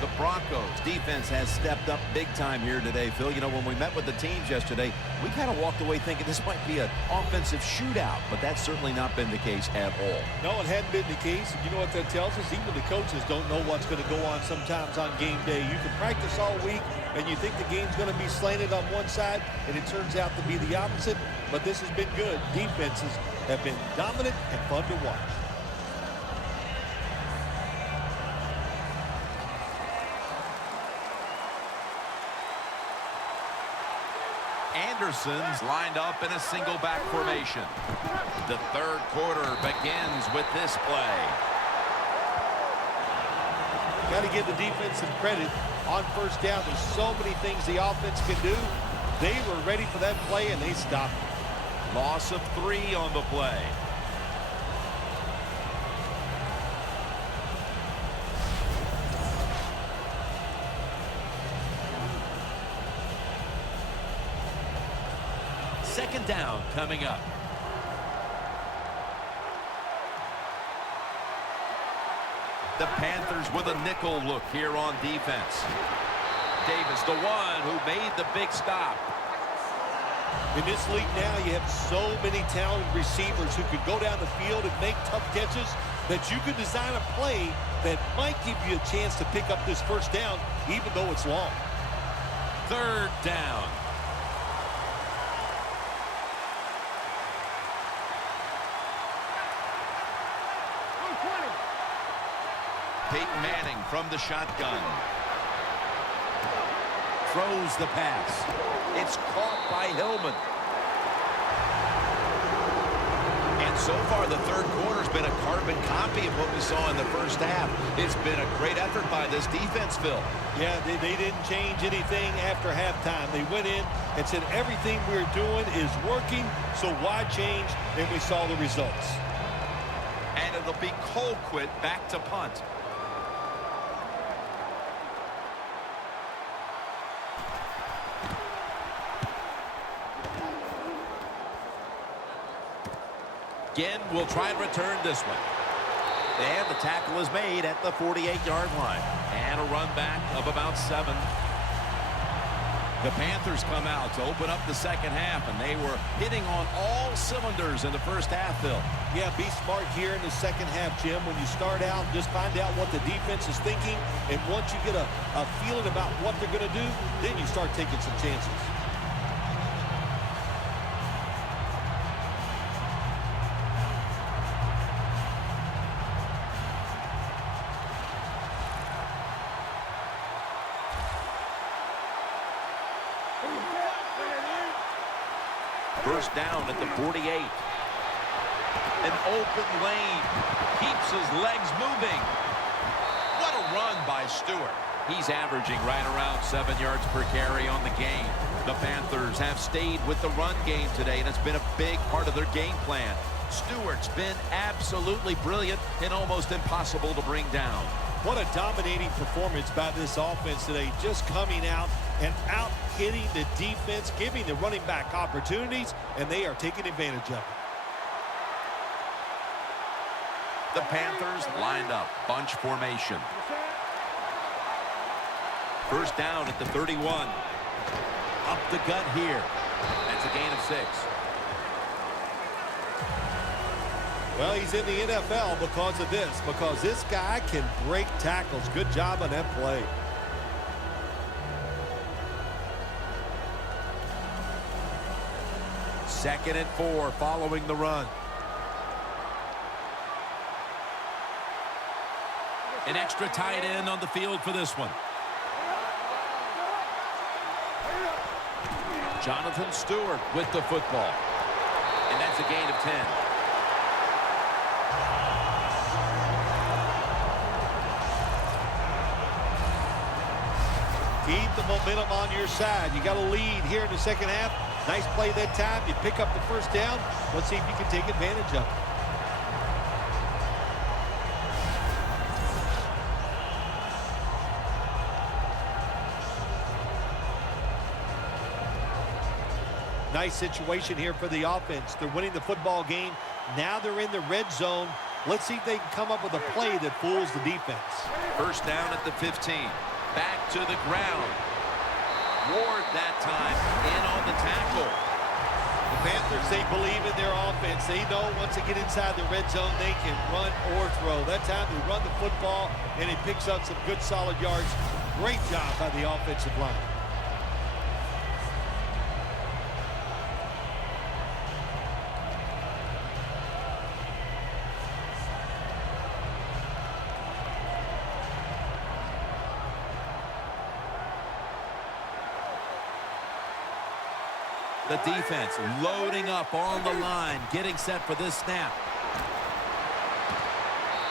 The Broncos defense has stepped up big time here today, Phil. You know, when we met with the teams yesterday, we kind of walked away thinking this might be an offensive shootout, but that's certainly not been the case at all. No, it hadn't been the case. And you know what that tells us? Even the coaches don't know what's going to go on sometimes on game day. You can practice all week, and you think the game's going to be slanted on one side, and it turns out to be the opposite. But this has been good. Defenses have been dominant and fun to watch. Anderson's lined up in a single back formation. The third quarter begins with this play. Got to give the defense some credit on first down. There's so many things the offense can do. They were ready for that play, and they stopped it. Loss of 3 on the play. Second down coming up. The Panthers with a nickel look here on defense. Davis, the one who made the big stop. In this league now, you have so many talented receivers who can go down the field and make tough catches that you could design a play that might give you a chance to pick up this first down, even though it's long. Third down. Peyton Manning from the shotgun. Throws the pass. It's caught by Hillman. And so far, the third quarter's been a carbon copy of what we saw in the first half. It's been a great effort by this defense, Phil. Yeah, they didn't change anything after halftime. They went in and said everything we're doing is working, so why change? And we saw the results. And it'll be Colquitt back to punt. Again, we'll try and return this one. And the tackle is made at the 48-yard line. And a run back of about 7. The Panthers come out to open up the second half, and they were hitting on all cylinders in the first half, Phil. Yeah, be smart here in the second half, Jim. When you start out, just find out what the defense is thinking. And once you get a feeling about what they're going to do, then you start taking some chances. First down at the 48. An open lane. Keeps his legs moving. What a run by Stewart. He's averaging right around 7 yards per carry on the game. The Panthers have stayed with the run game today, and it's been a big part of their game plan. Stewart's been absolutely brilliant and almost impossible to bring down. What a dominating performance by this offense today, just coming out and out-hitting the defense, giving the running back opportunities, and they are taking advantage of it. The Panthers lined up, bunch formation. First down at the 31. Up the gut here. That's a gain of 6. Well, he's in the NFL because of this, because this guy can break tackles. Good job on that play. Second and 4 following the run. An extra tight end on the field for this one. Jonathan Stewart with the football. And that's a gain of 10. Keep the momentum on your side. You got a lead here in the second half. Nice play that time. You pick up the first down. Let's see if you can take advantage of it. Nice situation here for the offense. They're winning the football game. Now they're in the red zone. Let's see if they can come up with a play that fools the defense. First down at the 15. Back to the ground. Ward that time in on the tackle. The Panthers, they believe in their offense. They know once they get inside the red zone, they can run or throw. That time they run the football, and it picks up some good solid yards. Great job by the offensive line. The defense loading up on the line, getting set for this snap.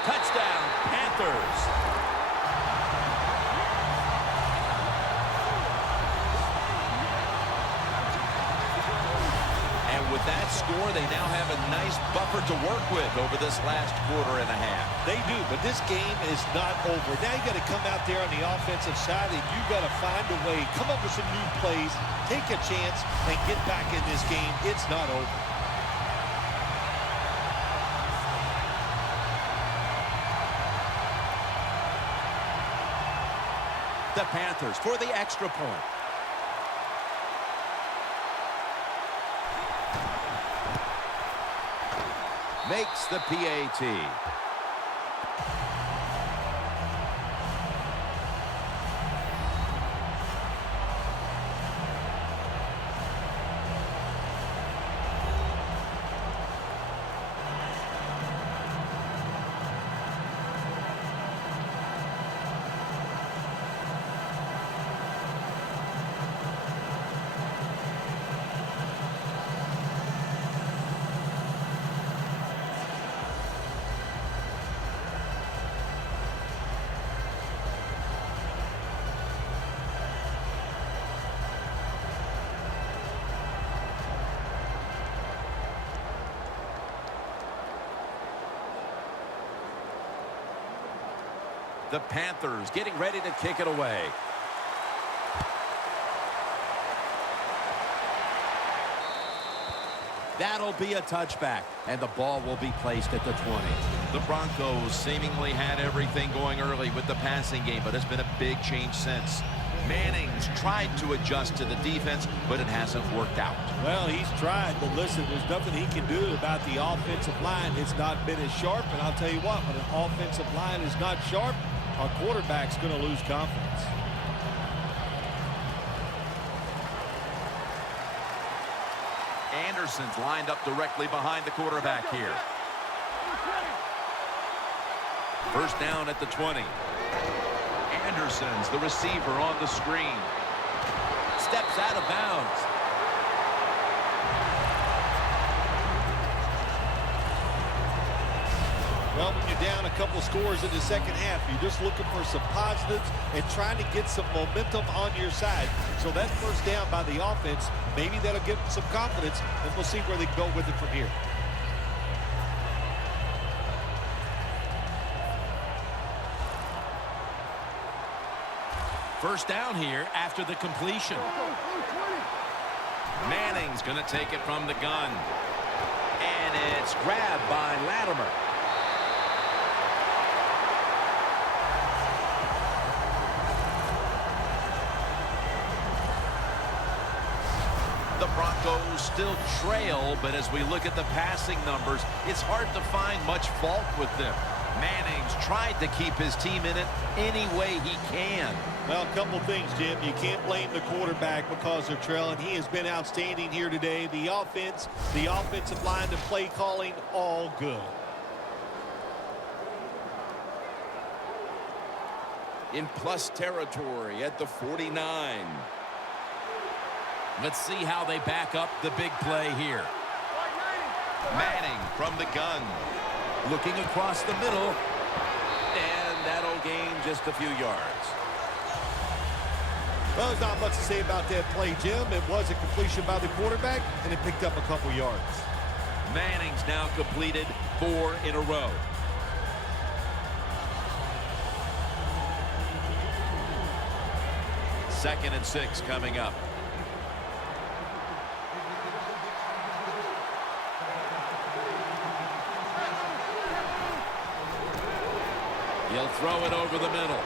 Touchdown, Panthers. And with that score, they now have a nice buffer to work with over this last quarter and a half. They do, but this game is not over. Now you got to come out there on the offensive side, and you got to find a way, come up with some new plays, take a chance, and get back in this game. It's not over. The Panthers for the extra point. Makes the PAT. The Panthers getting ready to kick it away. That'll be a touchback, and the ball will be placed at the 20. The Broncos seemingly had everything going early with the passing game, but it's been a big change since. Manning's tried to adjust to the defense, but it hasn't worked out. Well, he's tried, but listen, there's nothing he can do about the offensive line. It's not been as sharp, and I'll tell you what, when an offensive line is not sharp, our quarterback's going to lose confidence. Anderson's lined up directly behind the quarterback here. First down at the 20. Anderson's the receiver on the screen. Steps out of bounds. Well, when you're down a couple scores in the second half, you're just looking for some positives and trying to get some momentum on your side. So that first down by the offense, maybe that'll give them some confidence, and we'll see where they go with it from here. First down here after the completion. Manning's going to take it from the gun. And it's grabbed by Latimer. The Broncos still trail, but as we look at the passing numbers, it's hard to find much fault with them. Manning's tried to keep his team in it any way he can. Well, a couple things, Jim. You can't blame the quarterback because they're trailing. He has been outstanding here today. The offense, the offensive line, the play calling, all good. In plus territory at the 49. Let's see how they back up the big play here. Manning from the gun. Looking across the middle. And that'll gain just a few yards. Well, there's not much to say about that play, Jim. It was a completion by the quarterback, and it picked up a couple yards. Manning's now completed 4 in a row. Second and 6 coming up. He'll throw it over the middle.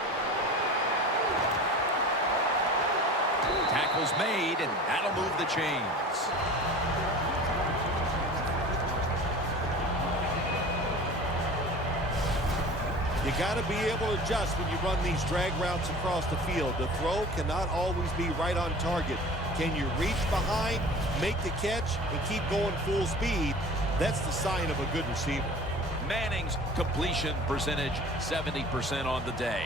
Tackle's made, and that'll move the chains. You got to be able to adjust when you run these drag routes across the field. The throw cannot always be right on target. Can you reach behind, make the catch, and keep going full speed? That's the sign of a good receiver. Manning's completion percentage, 70% on the day.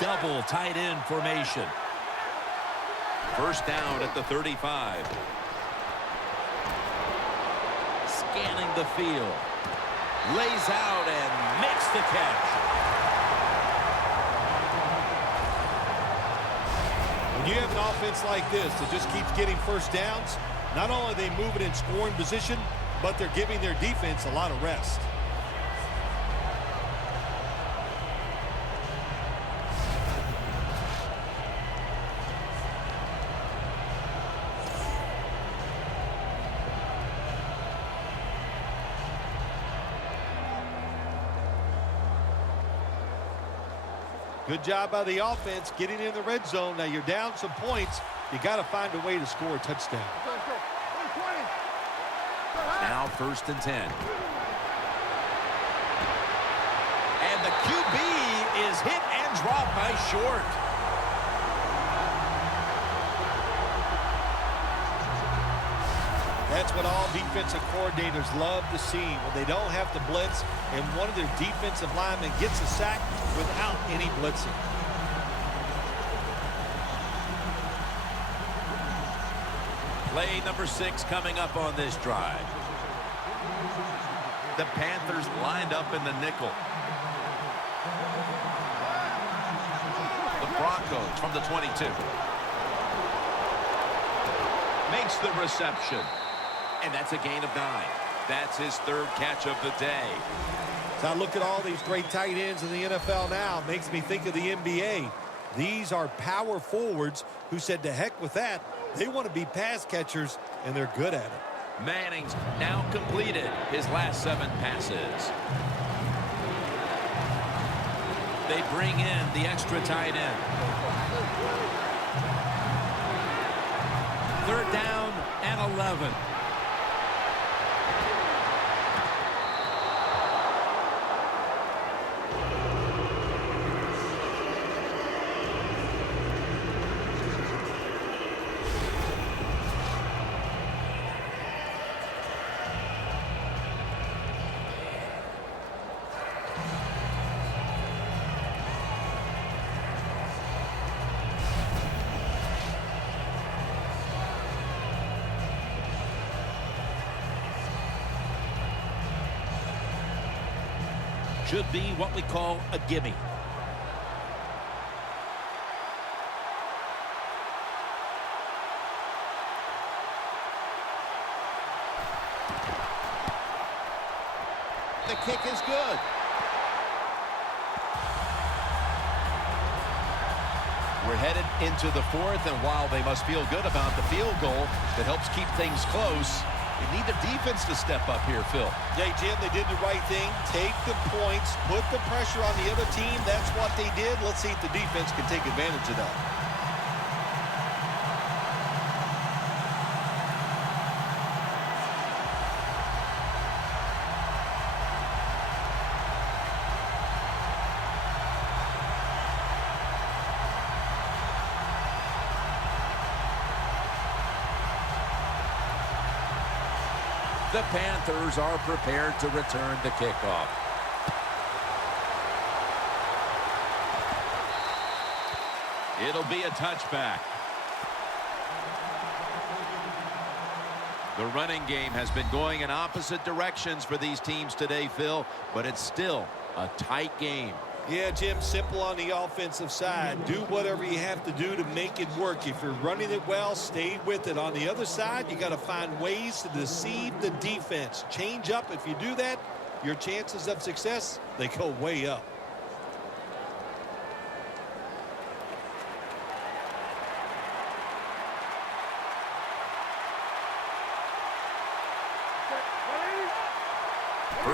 Double tight end formation. First down at the 35. Scanning the field. Lays out and makes the catch. When you have an offense like this that just keeps getting first downs, not only are they moving in scoring position, but they're giving their defense a lot of rest. Good job by the offense getting in the red zone. Now you're down some points. You got to find a way to score a touchdown. Now 1st and 10. And the QB is hit and dropped by Short. That's what all defensive coordinators love to see when they don't have to blitz and one of their defensive linemen gets a sack without any blitzing. Play number 6 coming up on this drive. The Panthers lined up in the nickel. The Broncos from the 22. Makes the reception. And that's a gain of 9. That's his 3rd catch of the day. So I look at all these great tight ends in the NFL now. It makes me think of the NBA. These are power forwards who said to heck with that. They want to be pass catchers, and they're good at it. Manning's now completed his last 7 passes. They bring in the extra tight end. 3rd down and 11. Should be what we call a gimme. The kick is good. We're headed into the 4th, and while they must feel good about the field goal that helps keep things close, they need their defense to step up here, Phil. Yeah, Jim, they did the right thing. Take the points, put the pressure on the other team. That's what they did. Let's see if the defense can take advantage of that. The Panthers are prepared to return the kickoff. It'll be a touchback. The running game has been going in opposite directions for these teams today, Phil, but it's still a tight game. Yeah, Jim, simple on the offensive side. Do whatever you have to do to make it work. If you're running it well, stay with it. On the other side, you got to find ways to deceive the defense. Change up. If you do that, your chances of success, they go way up.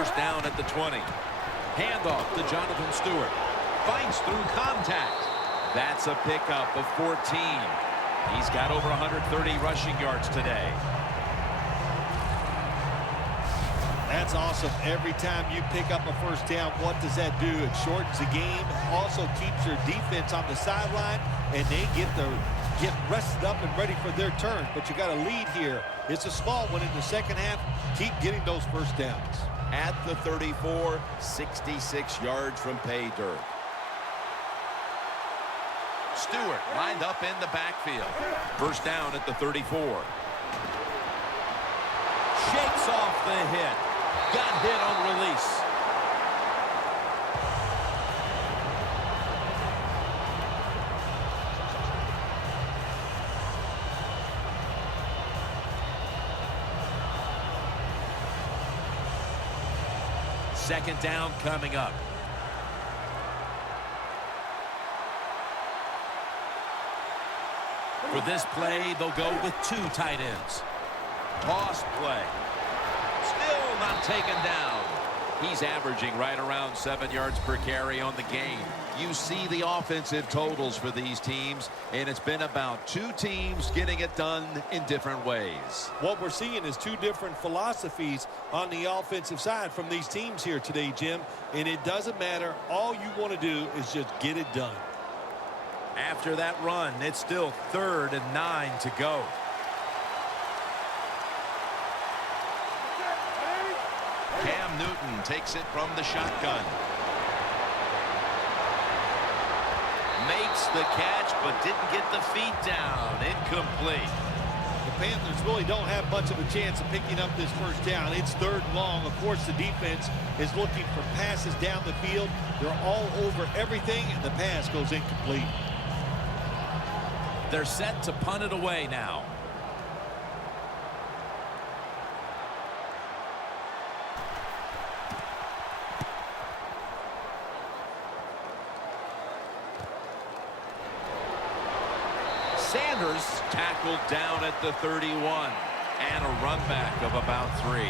first down at the 20. Handoff to Jonathan Stewart. Fights through contact. That's a pickup of 14. He's got over 130 rushing yards today. That's awesome. Every time you pick up a first down, what does that do? It shortens the game, also keeps your defense on the sideline, and they get rested up and ready for their turn. But you got a lead here. It's a small one in the second half. Keep getting those first downs. At the 34, 66 yards from pay dirt. Stewart lined up in the backfield. First down at the 34. Shakes off the hit. Got hit on release. Second down coming up. For this play, they'll go with 2 tight ends. Toss play. Still not taken down. He's averaging right around 7 yards per carry on the game. You see the offensive totals for these teams, and it's been about 2 teams getting it done in different ways. What we're seeing is 2 different philosophies on the offensive side from these teams here today, Jim. And it doesn't matter. All you want to do is just get it done. After that run, it's still 3rd and 9 to go. Cam Newton takes it from the shotgun. Makes the catch, but didn't get the feet down. Incomplete. The Panthers really don't have much of a chance of picking up this first down. It's 3rd and long. Of course, the defense is looking for passes down the field. They're all over everything, and the pass goes incomplete. They're set to punt it away now. Sanders tackled down at the 31, and a run back of about 3.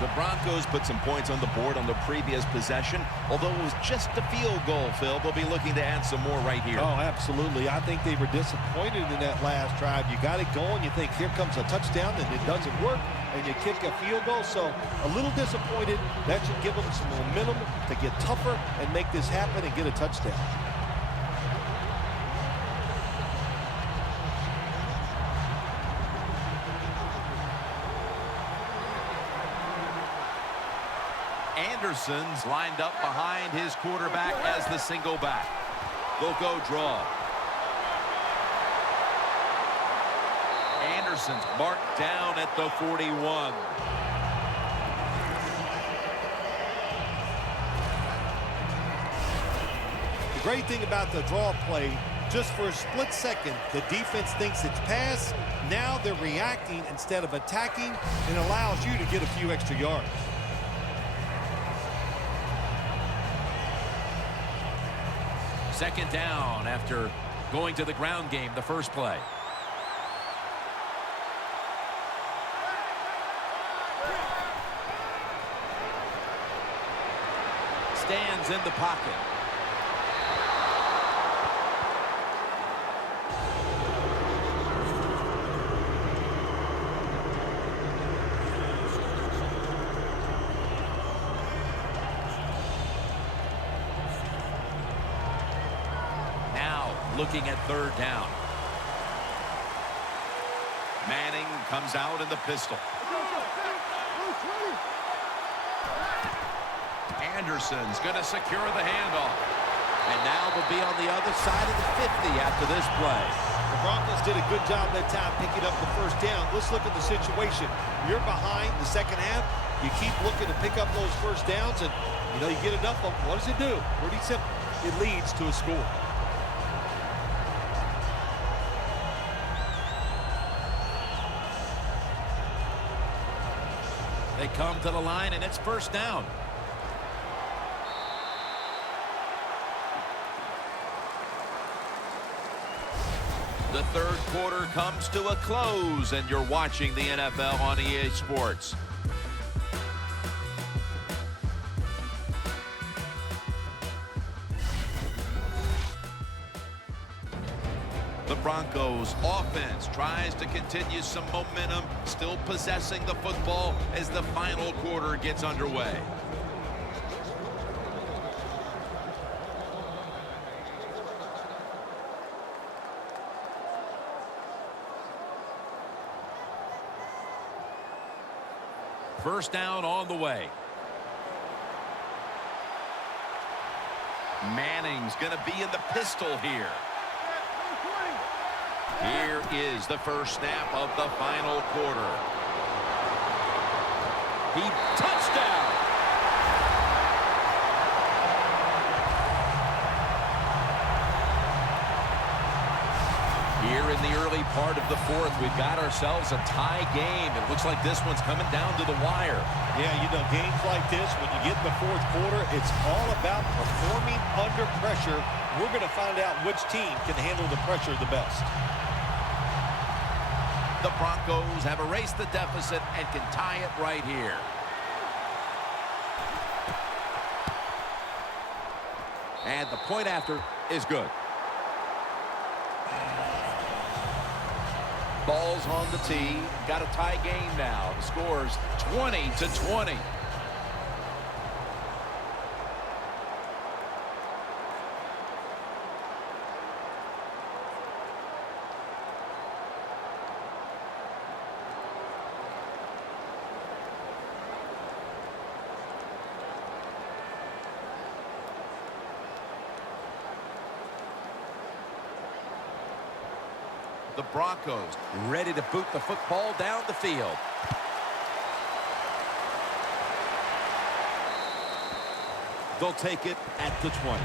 The Broncos put some points on the board on the previous possession. Although it was just a field goal, Phil, they'll be looking to add some more right here. Oh, absolutely. I think they were disappointed in that last drive. You got it going. You think here comes a touchdown, and it doesn't work, and you kick a field goal. So a little disappointed. That should give them some momentum to get tougher and make this happen and get a touchdown. Anderson's lined up behind his quarterback as the single back. They'll go draw. Anderson's marked down at the 41. The great thing about the draw play, just for a split second, the defense thinks it's pass. Now they're reacting instead of attacking, and allows you to get a few extra yards. Second down after going to the ground game the first play. Stands in the pocket. Looking at 3rd down. Manning comes out in the pistol. Anderson's going to secure the handoff. And now they'll be on the other side of the 50 after this play. The Broncos did a good job that time picking up the first down. Let's look at the situation. You're behind the second half. You keep looking to pick up those first downs, and you get enough of them. What does it do? Pretty simple. It leads to a score. They come to the line, and it's first down. The 3rd quarter comes to a close, and you're watching the NFL on EA Sports. The Broncos offense tries to continue some momentum, still possessing the football as the final quarter gets underway. First down on the way. Manning's going to be in the pistol here. Here is the first snap of the final quarter. Touchdown! Here in the early part of the fourth, we've got ourselves a tie game. It looks like this one's coming down to the wire. Yeah, you know, games like this, when you get in the fourth quarter, it's all about performing under pressure. We're going to find out which team can handle the pressure the best. The Broncos have erased the deficit and can tie it right here. And the point after is good. Ball's on the tee. Got a tie game now. The score's 20-20. The Broncos ready to boot the football down the field. They'll take it at the 20.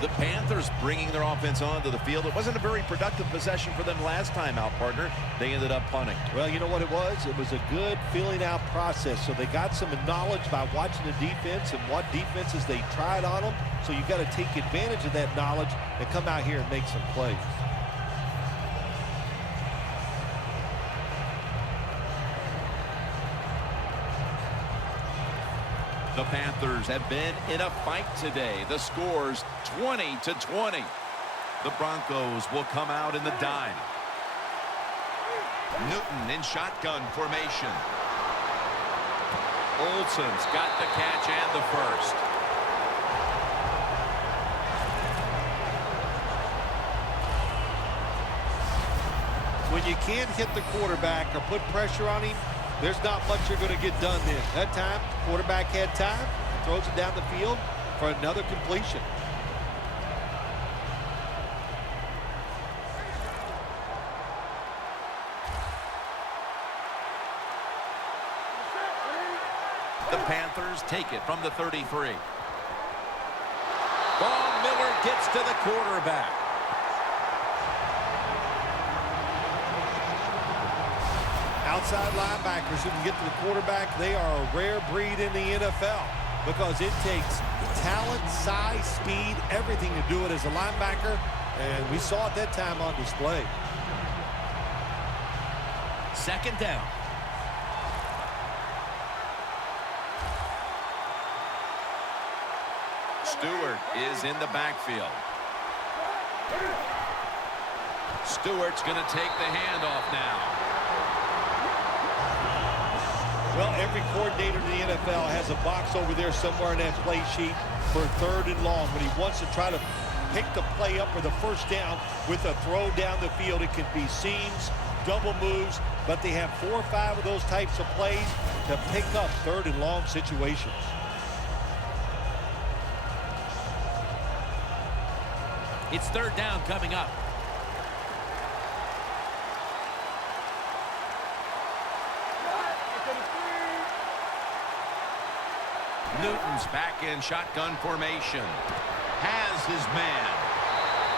The Panthers bringing their offense onto the field. It wasn't a very productive possession for them last time out, partner. They ended up punting. Well, you know what it was? It was a good filling out process. So they got some knowledge by watching the defense and what defenses they tried on them. So you got to take advantage of that knowledge and come out here and make some plays. The Panthers have been in a fight today. The score's 20-20. The Broncos will come out in the dime. Newton in shotgun formation. Olsen's got the catch and the first. When you can't hit the quarterback or put pressure on him, there's not much you're going to get done then. That time, quarterback had time, throws it down the field for another completion. The Panthers take it from the 33. Von Miller gets to the quarterback. Outside linebackers who can get to the quarterback, they are a rare breed in the NFL because it takes talent, size, speed, everything to do it as a linebacker, and we saw it that time on display. Second down. Stewart is in the backfield. Stewart's going to take the handoff now. Well, every coordinator in the NFL has a box over there somewhere in that play sheet for 3rd and long. When he wants to try to pick the play up for the first down with a throw down the field, it could be seams, double moves, but they have 4 or 5 of those types of plays to pick up 3rd and long situations. It's 3rd down coming up. Newton's back in shotgun formation. Has his man.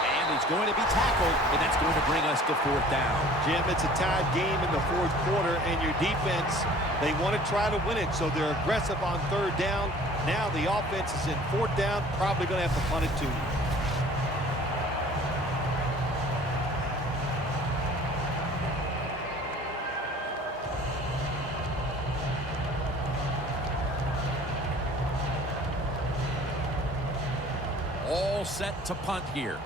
And he's going to be tackled, and that's going to bring us to 4th down. Jim, it's a tied game in the 4th quarter, and your defense, they want to try to win it, so they're aggressive on 3rd down. Now the offense is in 4th down, probably going to have to punt it too. All set to punt here.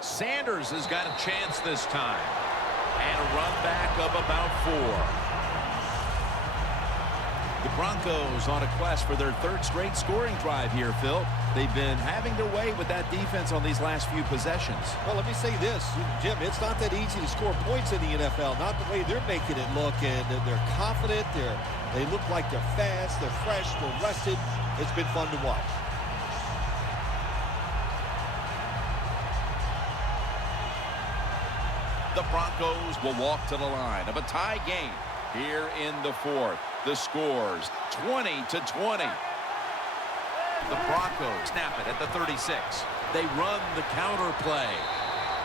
Sanders has got a chance this time. And a run back of about 4. The Broncos on a quest for their 3rd straight scoring drive here, Phil. They've been having their way with that defense on these last few possessions. Well, let me say this, Jim, it's not that easy to score points in the NFL, not the way they're making it look, and they're confident, they look like they're fast, they're fresh, they're rested. It's been fun to watch. The Broncos will walk to the line of a tie game here in the 4th. The scores 20-20. The Broncos snap it at the 36. They run the counter play.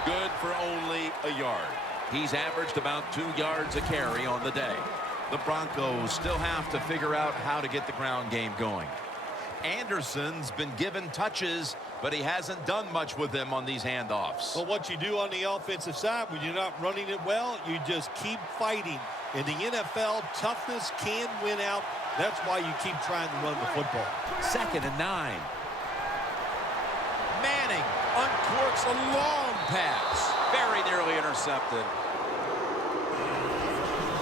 Good for only a yard. He's averaged about 2 yards a carry on the day. The Broncos still have to figure out how to get the ground game going. Anderson's been given touches, but he hasn't done much with them on these handoffs. Well, what you do on the offensive side when you're not running it well, you just keep fighting. In the NFL, toughness can win out. That's why you keep trying to run the football. 2nd and 9. Manning uncorks a long pass. Very nearly intercepted.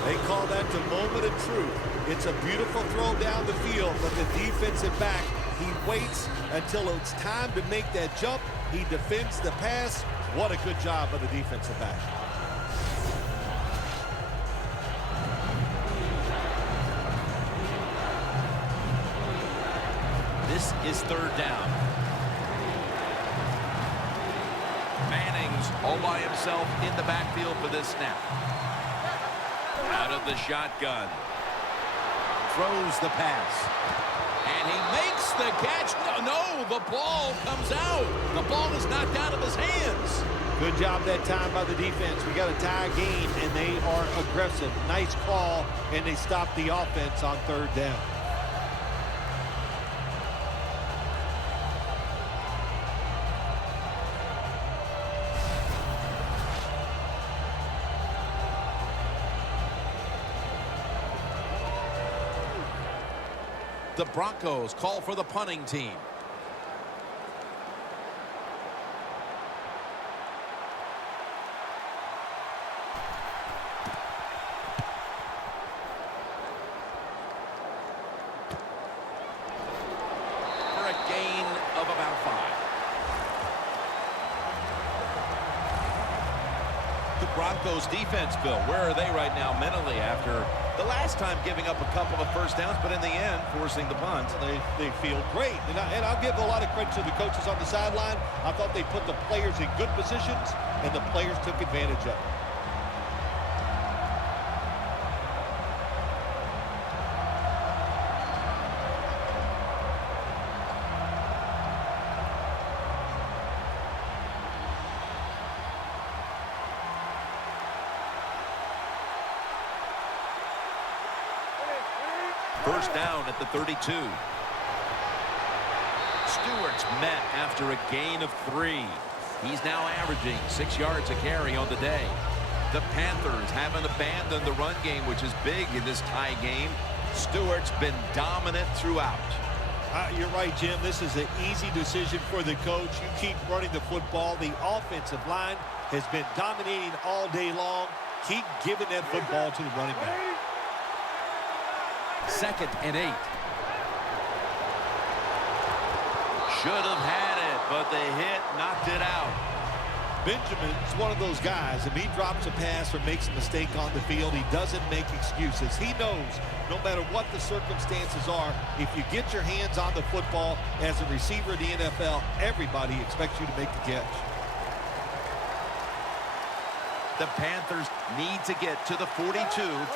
They call that the moment of truth. It's a beautiful throw down the field, but the defensive back, he waits until it's time to make that jump. He defends the pass. What a good job of the defensive back. This is 3rd down. Manning's all by himself in the backfield for this snap. Out of the shotgun. Throws the pass. And he makes the catch. No, the ball comes out. The ball is knocked out of his hands. Good job that time by the defense. We got a tie game, and they are aggressive. Nice call, and they stop the offense on 3rd down. The Broncos call for the punting team. For a gain of about 5. The Broncos defense, Bill, where are they right now mentally after the last time giving up a couple of first downs, but in the end, forcing the punt? They feel great. And I'll give a lot of credit to the coaches on the sideline. I thought they put the players in good positions, and the players took advantage of it. First down at the 32. Stewart's met after a gain of 3. He's now averaging 6 yards a carry on the day. The Panthers haven't abandoned the run game, which is big in this tie game. Stewart's been dominant throughout. You're right, Jim. This is an easy decision for the coach. You keep running the football. The offensive line has been dominating all day long. Keep giving that football to the running back. 2nd and 8. Should have had it, but the hit knocked it out. Benjamin's one of those guys. If he drops a pass or makes a mistake on the field, he doesn't make excuses. He knows no matter what the circumstances are, if you get your hands on the football as a receiver in the NFL, everybody expects you to make the catch. The Panthers need to get to the 42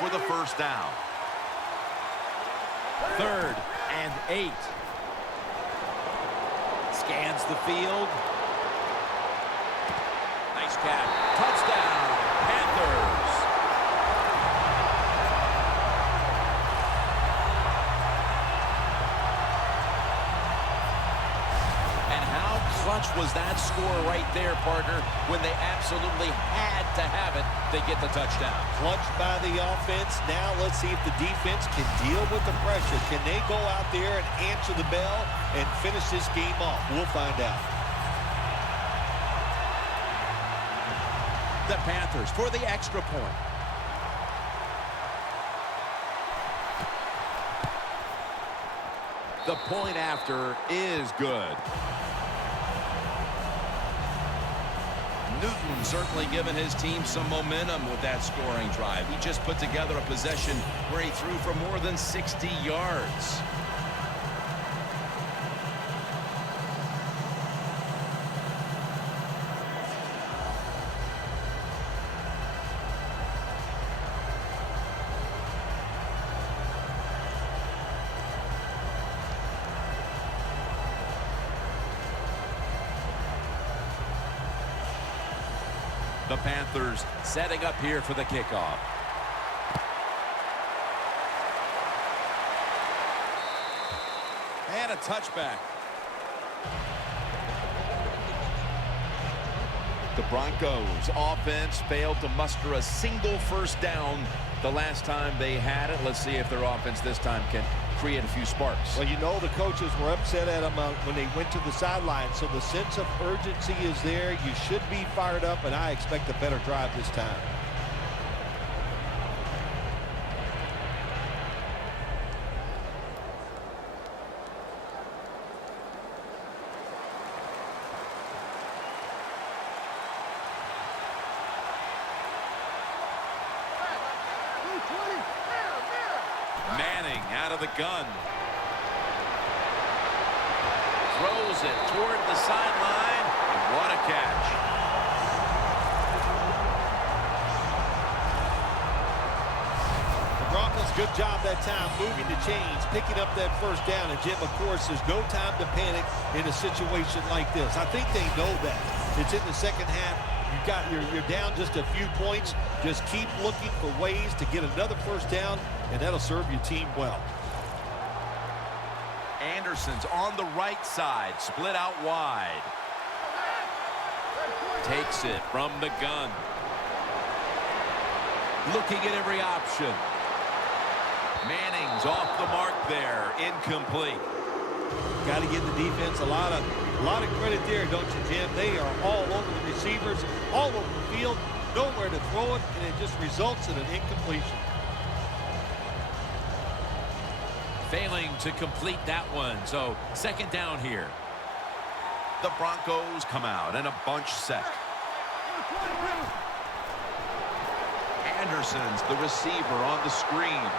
for the first down. 3rd and 8. Scans the field. Nice catch. Touchdown, Panthers. And how clutch was that score right there, partner, when they absolutely had to have it to get the touchdown? Clutched by the offense. Now let's see if the defense can deal with the pressure. Can they go out there and answer the bell and finish this game off? We'll find out. The Panthers for the extra point. The point after is good. Newton certainly given his team some momentum with that scoring drive. He just put together a possession where he threw for more than 60 yards. The Panthers setting up here for the kickoff. And a touchback. The Broncos offense failed to muster a single first down the last time they had it. Let's see if their offense this time can create a few sparks. Well, you know the coaches were upset at them when they went to the sideline, so the sense of urgency is there. You should be fired up, and I expect a better drive this time. Manning out of the gun. Throws it toward the sideline. And what a catch. The Broncos, good job that time moving the chains, picking up that first down. And Jim, of course, there's no time to panic in a situation like this. I think they know that. It's in the second half. You're down just a few points. Just keep looking for ways to get another first down, and that'll serve your team well. Anderson's on the right side, split out wide. Takes it from the gun. Looking at every option. Manning's off the mark there, incomplete. Got to give the defense a lot of credit there, don't you, Jim? They are all over the receivers, all over the field, nowhere to throw it, and it just results in an incompletion. Failing to complete that one, so second down here. The Broncos come out in a bunch set. Anderson's the receiver on the screen.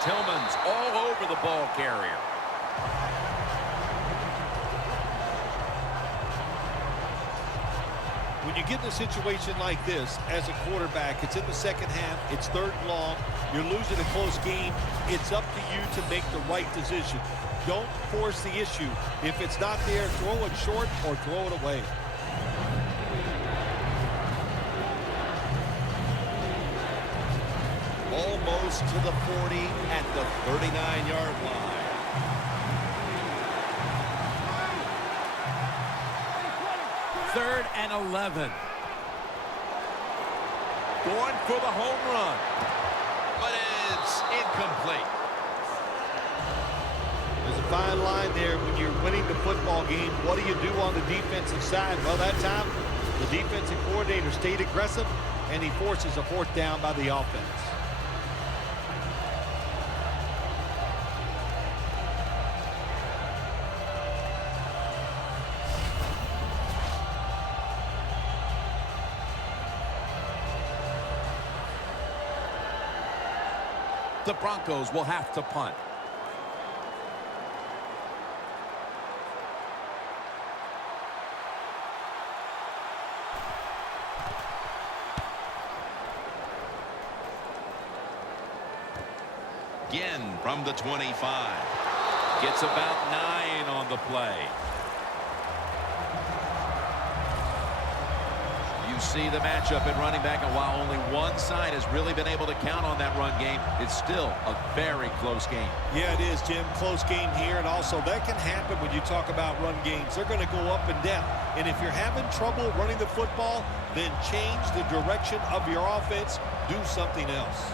Tillman's all over the ball carrier. When you get in a situation like this as a quarterback, it's in the second half, it's third and long, you're losing a close game, it's up to you to make the right decision. Don't force the issue. If it's not there, throw it short or throw it away. Almost to the 40 at the 39-yard line. Third and 11. Going for the home run. But it's incomplete. There's a fine line there when you're winning the football game. What do you do on the defensive side? Well, that time, the defensive coordinator stayed aggressive, and he forces a fourth down by the offense. The Broncos will have to punt. Again from the 25. Gets about 9 on the play. You see the matchup in running back, and while only one side has really been able to count on that run game, it's still a very close game. Yeah, it is, Jim. Close game here, and also that can happen when you talk about run games. They're going to go up and down, and if you're having trouble running the football, then change the direction of your offense. Do something else.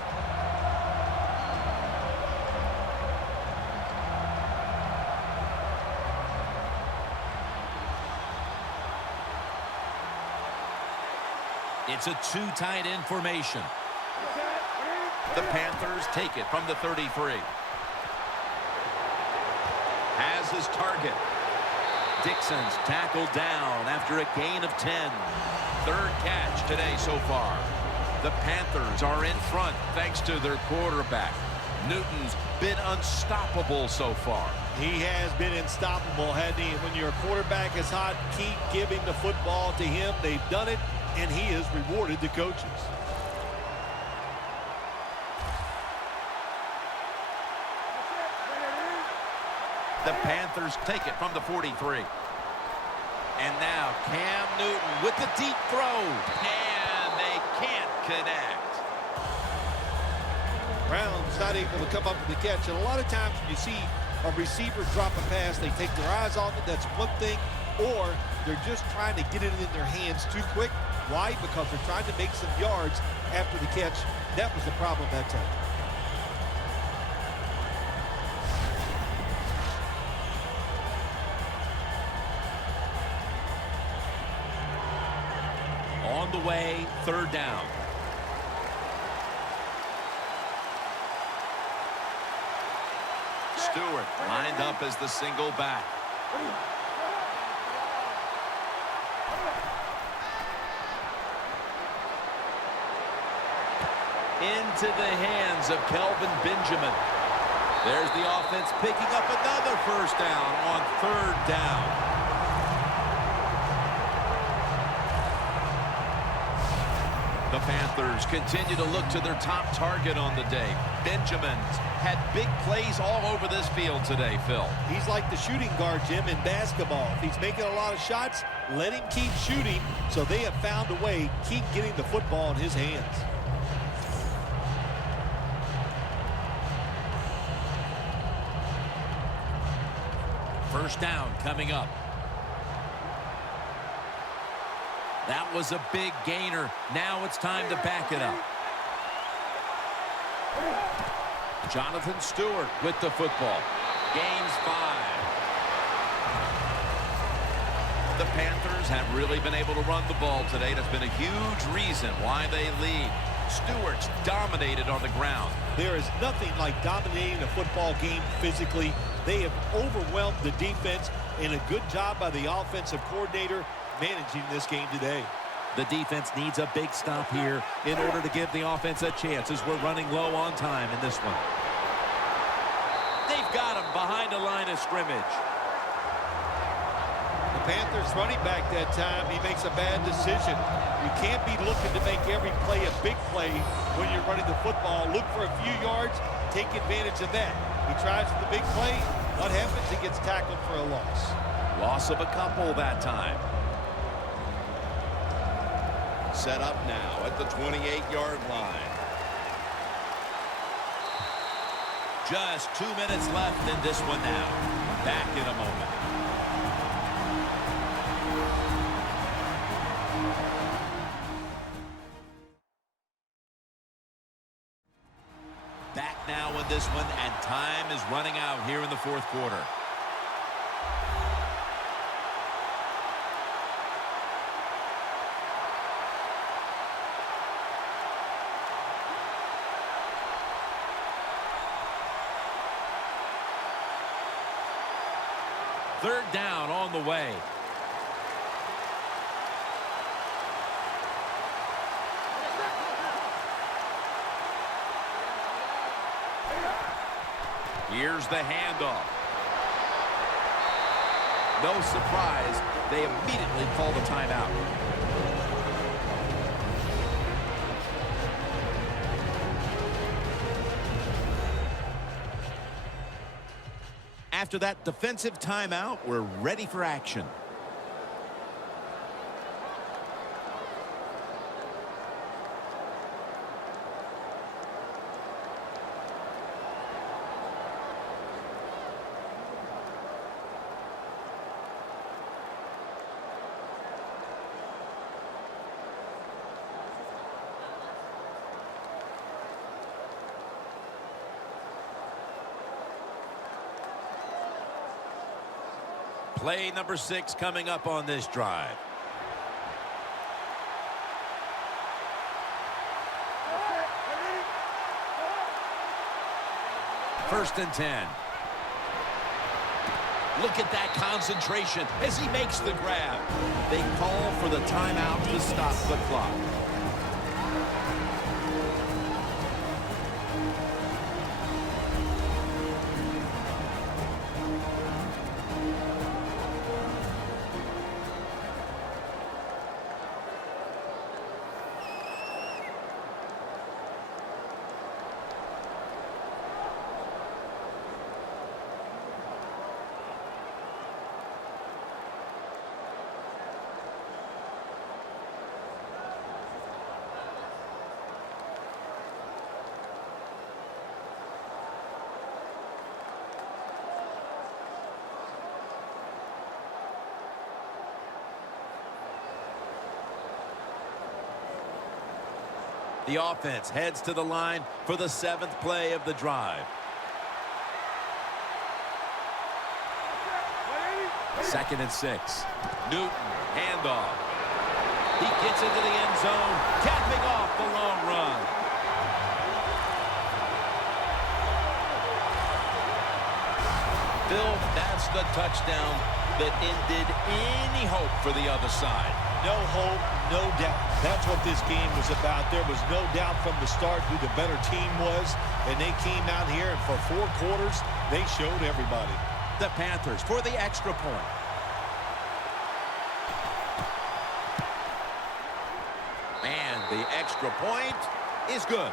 It's a two tight end formation. The Panthers take it from the 33. Has his target. Dixon's tackled down after a gain of 10. Third catch today so far. The Panthers are in front thanks to their quarterback. Newton's been unstoppable so far. He has been unstoppable, hasn't he? When your quarterback is hot, keep giving the football to him. They've done it, and he has rewarded the coaches. The Panthers take it from the 43. And now Cam Newton with the deep throw. And they can't connect. Brown's not able to come up with the catch. And a lot of times when you see a receiver drop a pass, they take their eyes off it. That's one thing. Or they're just trying to get it in their hands too quick. Why? Because they're trying to make some yards after the catch. That was the problem that time. On the way, third down. Stewart lined up as the single back. Into the hands of Kelvin Benjamin. There's the offense picking up another first down on third down. The Panthers continue to look to their top target on the day. Benjamin's had big plays all over this field today, Phil. He's like the shooting guard, Jim, in basketball. If he's making a lot of shots, let him keep shooting. So they have found a way, keep getting the football in his hands. First down coming up. That was a big gainer. Now it's time to back it up. Jonathan Stewart with the football. Gains 5. The Panthers have really been able to run the ball today. That's been a huge reason why they lead. Stewart's dominated on the ground. There is nothing like dominating a football game physically. They have overwhelmed the defense, and a good job by the offensive coordinator managing this game today. The defense needs a big stop here in order to give the offense a chance as we're running low on time in this one. They've got him behind a line of scrimmage. The Panthers running back that time, he makes a bad decision. You can't be looking to make every play a big play when you're running the football. Look for a few yards, take advantage of that. He tries for the big play. What happens? He gets tackled for a loss. Loss of a couple that time. Set up now at the 28-yard line. Just 2 minutes left in this one now. Back in a moment. Back now in this one, and time is running out here in the fourth quarter. Third down on the way. Here's the handoff. No surprise, they immediately call the timeout. After that defensive timeout, we're ready for action. Play number 6 coming up on this drive. First and 10. Look at that concentration as he makes the grab. They call for the timeout to stop the clock. The offense heads to the line for the 7th play of the drive. Second and 6. Newton, handoff. He gets into the end zone, capping off the long run. Bill, that's the touchdown that ended any hope for the other side. No hope, no doubt. That's what this game was about. There was no doubt from the start who the better team was, and they came out here, and for 4 quarters, they showed everybody. The Panthers for the extra point. And the extra point is good.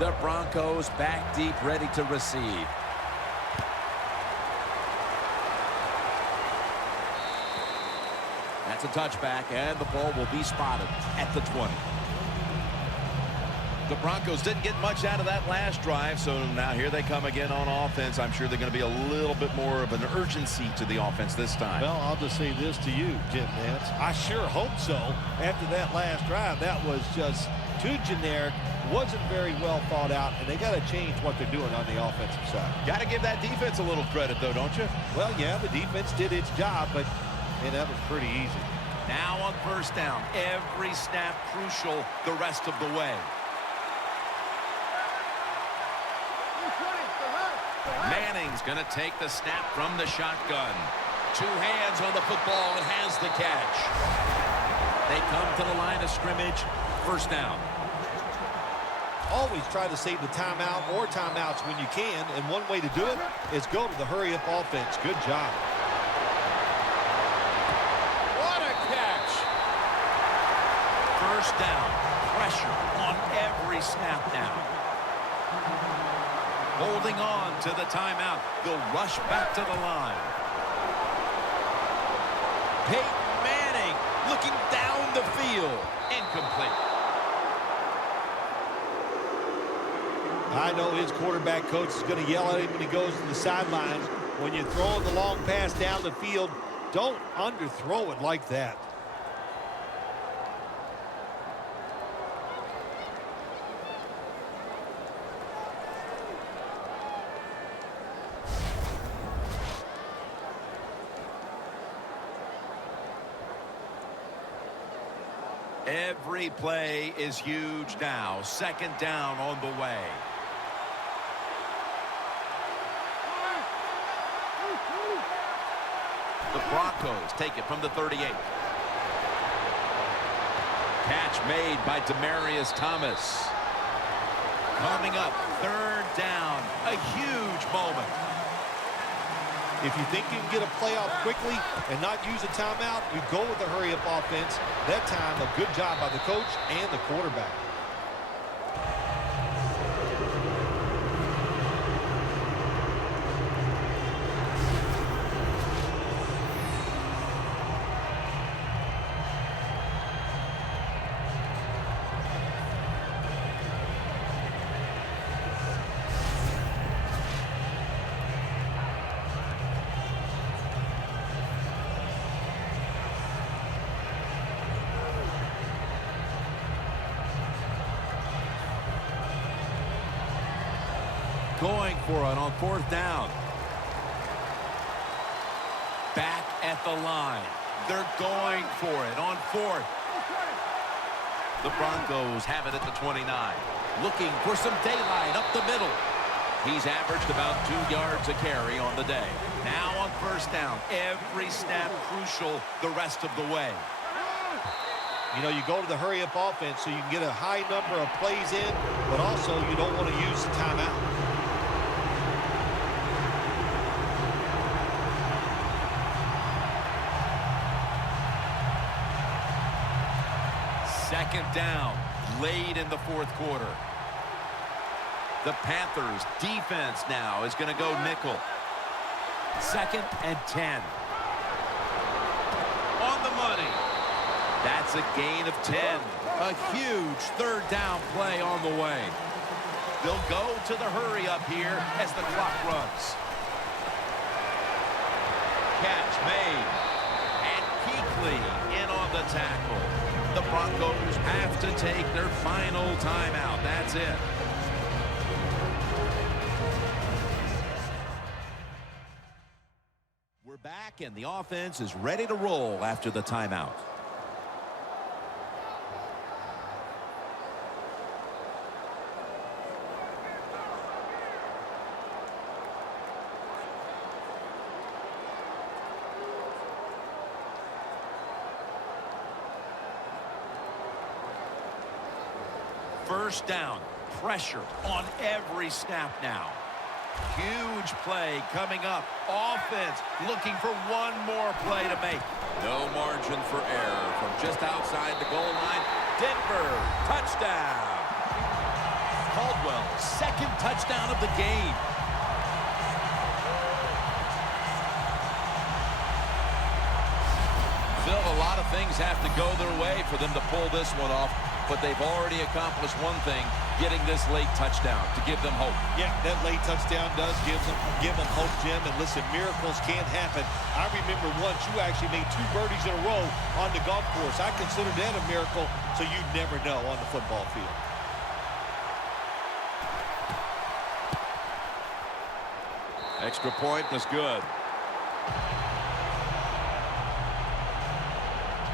The Broncos back deep, ready to receive. That's a touchback, and the ball will be spotted at the 20. The Broncos didn't get much out of that last drive, so now here they come again on offense. I'm sure they're going to be a little bit more of an urgency to the offense this time. Well, I'll just say this to you, Jim Nance. I sure hope so. After that last drive, that was just too generic. Wasn't very well thought out, and they got to change what they're doing on the offensive side. Got to give that defense a little credit, though, don't you? Well, yeah, the defense did its job, but that was pretty easy. Now on first down, every snap crucial the rest of the way. Manning's going to take the snap from the shotgun. 2 hands on the football and has the catch. They come to the line of scrimmage. First down. Always try to save the timeout or timeouts when you can, and one way to do it is go to the hurry-up offense. Good job. What a catch! First down. Pressure on every snap now. Holding on to the timeout. They'll rush back to the line. Peyton Manning looking down the field. Incomplete. I know his quarterback coach is going to yell at him when he goes to the sidelines. When you're throwing the long pass down the field, don't underthrow it like that. Every play is huge now. Second down on the way. The Broncos take it from the 38. Catch made by Demaryius Thomas. Coming up, third down. A huge moment. If you think you can get a playoff quickly and not use a timeout, you go with the hurry-up offense. That time, a good job by the coach and the quarterback. Going for it on 4th down. Back at the line. They're going for it on 4th. The Broncos have it at the 29. Looking for some daylight up the middle. He's averaged about 2 yards a carry on the day. Now on 1st down. Every snap crucial the rest of the way. You know, you go to the hurry-up offense so you can get a high number of plays in, but also you don't want to use the timeout. Second down, late in the 4th quarter. The Panthers defense now is going to go nickel. 2nd and 10. On the money. That's a gain of 10. A huge 3rd down play on the way. They'll go to the hurry up here as the clock runs. Catch made. And Kuechly in on the tackle. The Broncos have to take their final timeout. That's it. We're back, and the offense is ready to roll after the timeout. First down, pressure on every snap now. Huge play coming up. Offense looking for one more play to make. No margin for error from just outside the goal line. Denver, touchdown. Caldwell's 2nd touchdown of the game. Phil, a lot of things have to go their way for them to pull this one off. But they've already accomplished one thing, getting this late touchdown to give them hope. Yeah, that late touchdown does give them hope, Jim. And listen, miracles can't happen. I remember once you actually made 2 birdies in a row on the golf course. I consider that a miracle, so you never know on the football field. Extra point was good.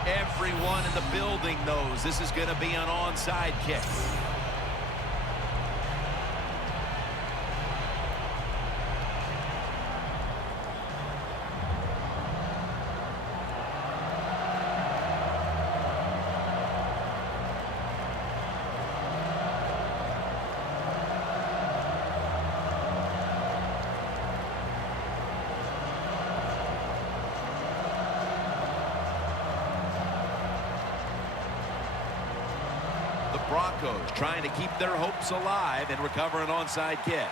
Everyone in the building knows this is going to be an onside kick. Broncos trying to keep their hopes alive and recover an onside kick.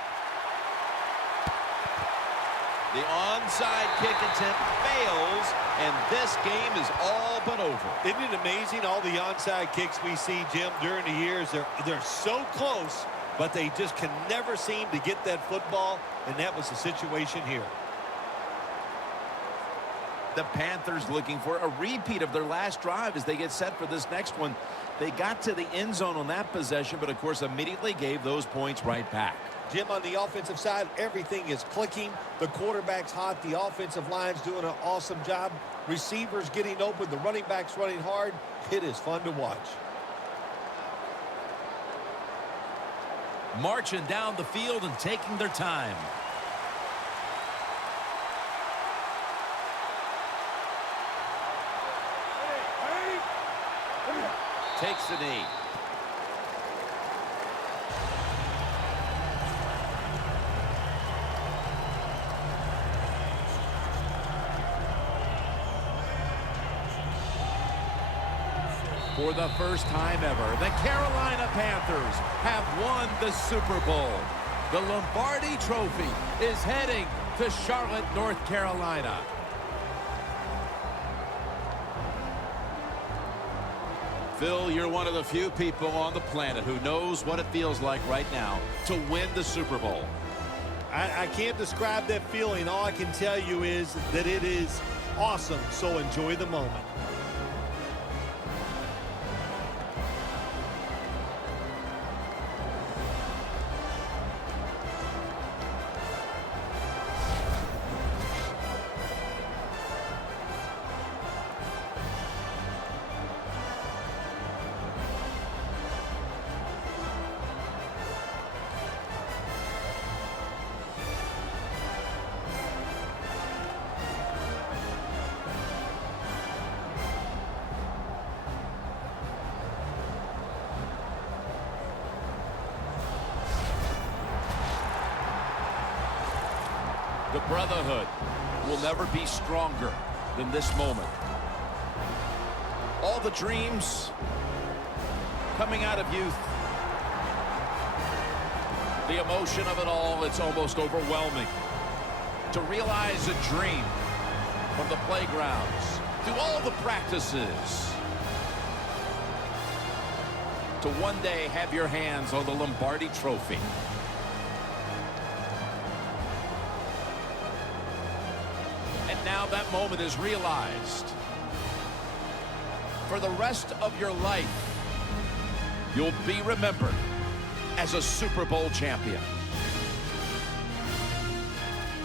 The onside kick attempt fails, and this game is all but over. Isn't it amazing, all the onside kicks we see, Jim, during the years? They're so close, but they just can never seem to get that football, and that was the situation here. The Panthers looking for a repeat of their last drive as they get set for this next one. They got to the end zone on that possession, but of course immediately gave those points right back. Jim, on the offensive side, everything is clicking. The quarterback's hot. The offensive line's doing an awesome job. Receivers getting open. The running backs running hard. It is fun to watch. Marching down the field and taking their time. Takes the knee. For the first time ever, the Carolina Panthers have won the Super Bowl. The Lombardi Trophy is heading to Charlotte, North Carolina. Phil, you're one of the few people on the planet who knows what it feels like right now to win the Super Bowl. I can't describe that feeling. All I can tell you is that it is awesome, so enjoy the moment. The brotherhood will never be stronger than this moment. All the dreams coming out of youth. The emotion of it all, it's almost overwhelming. To realize a dream from the playgrounds, through all the practices, to one day have your hands on the Lombardi Trophy. And now that moment is realized. For the rest of your life, you'll be remembered as a Super Bowl champion.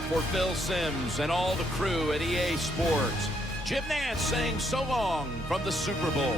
For Phil Simms and all the crew at EA Sports, Jim Nantz saying so long from the Super Bowl.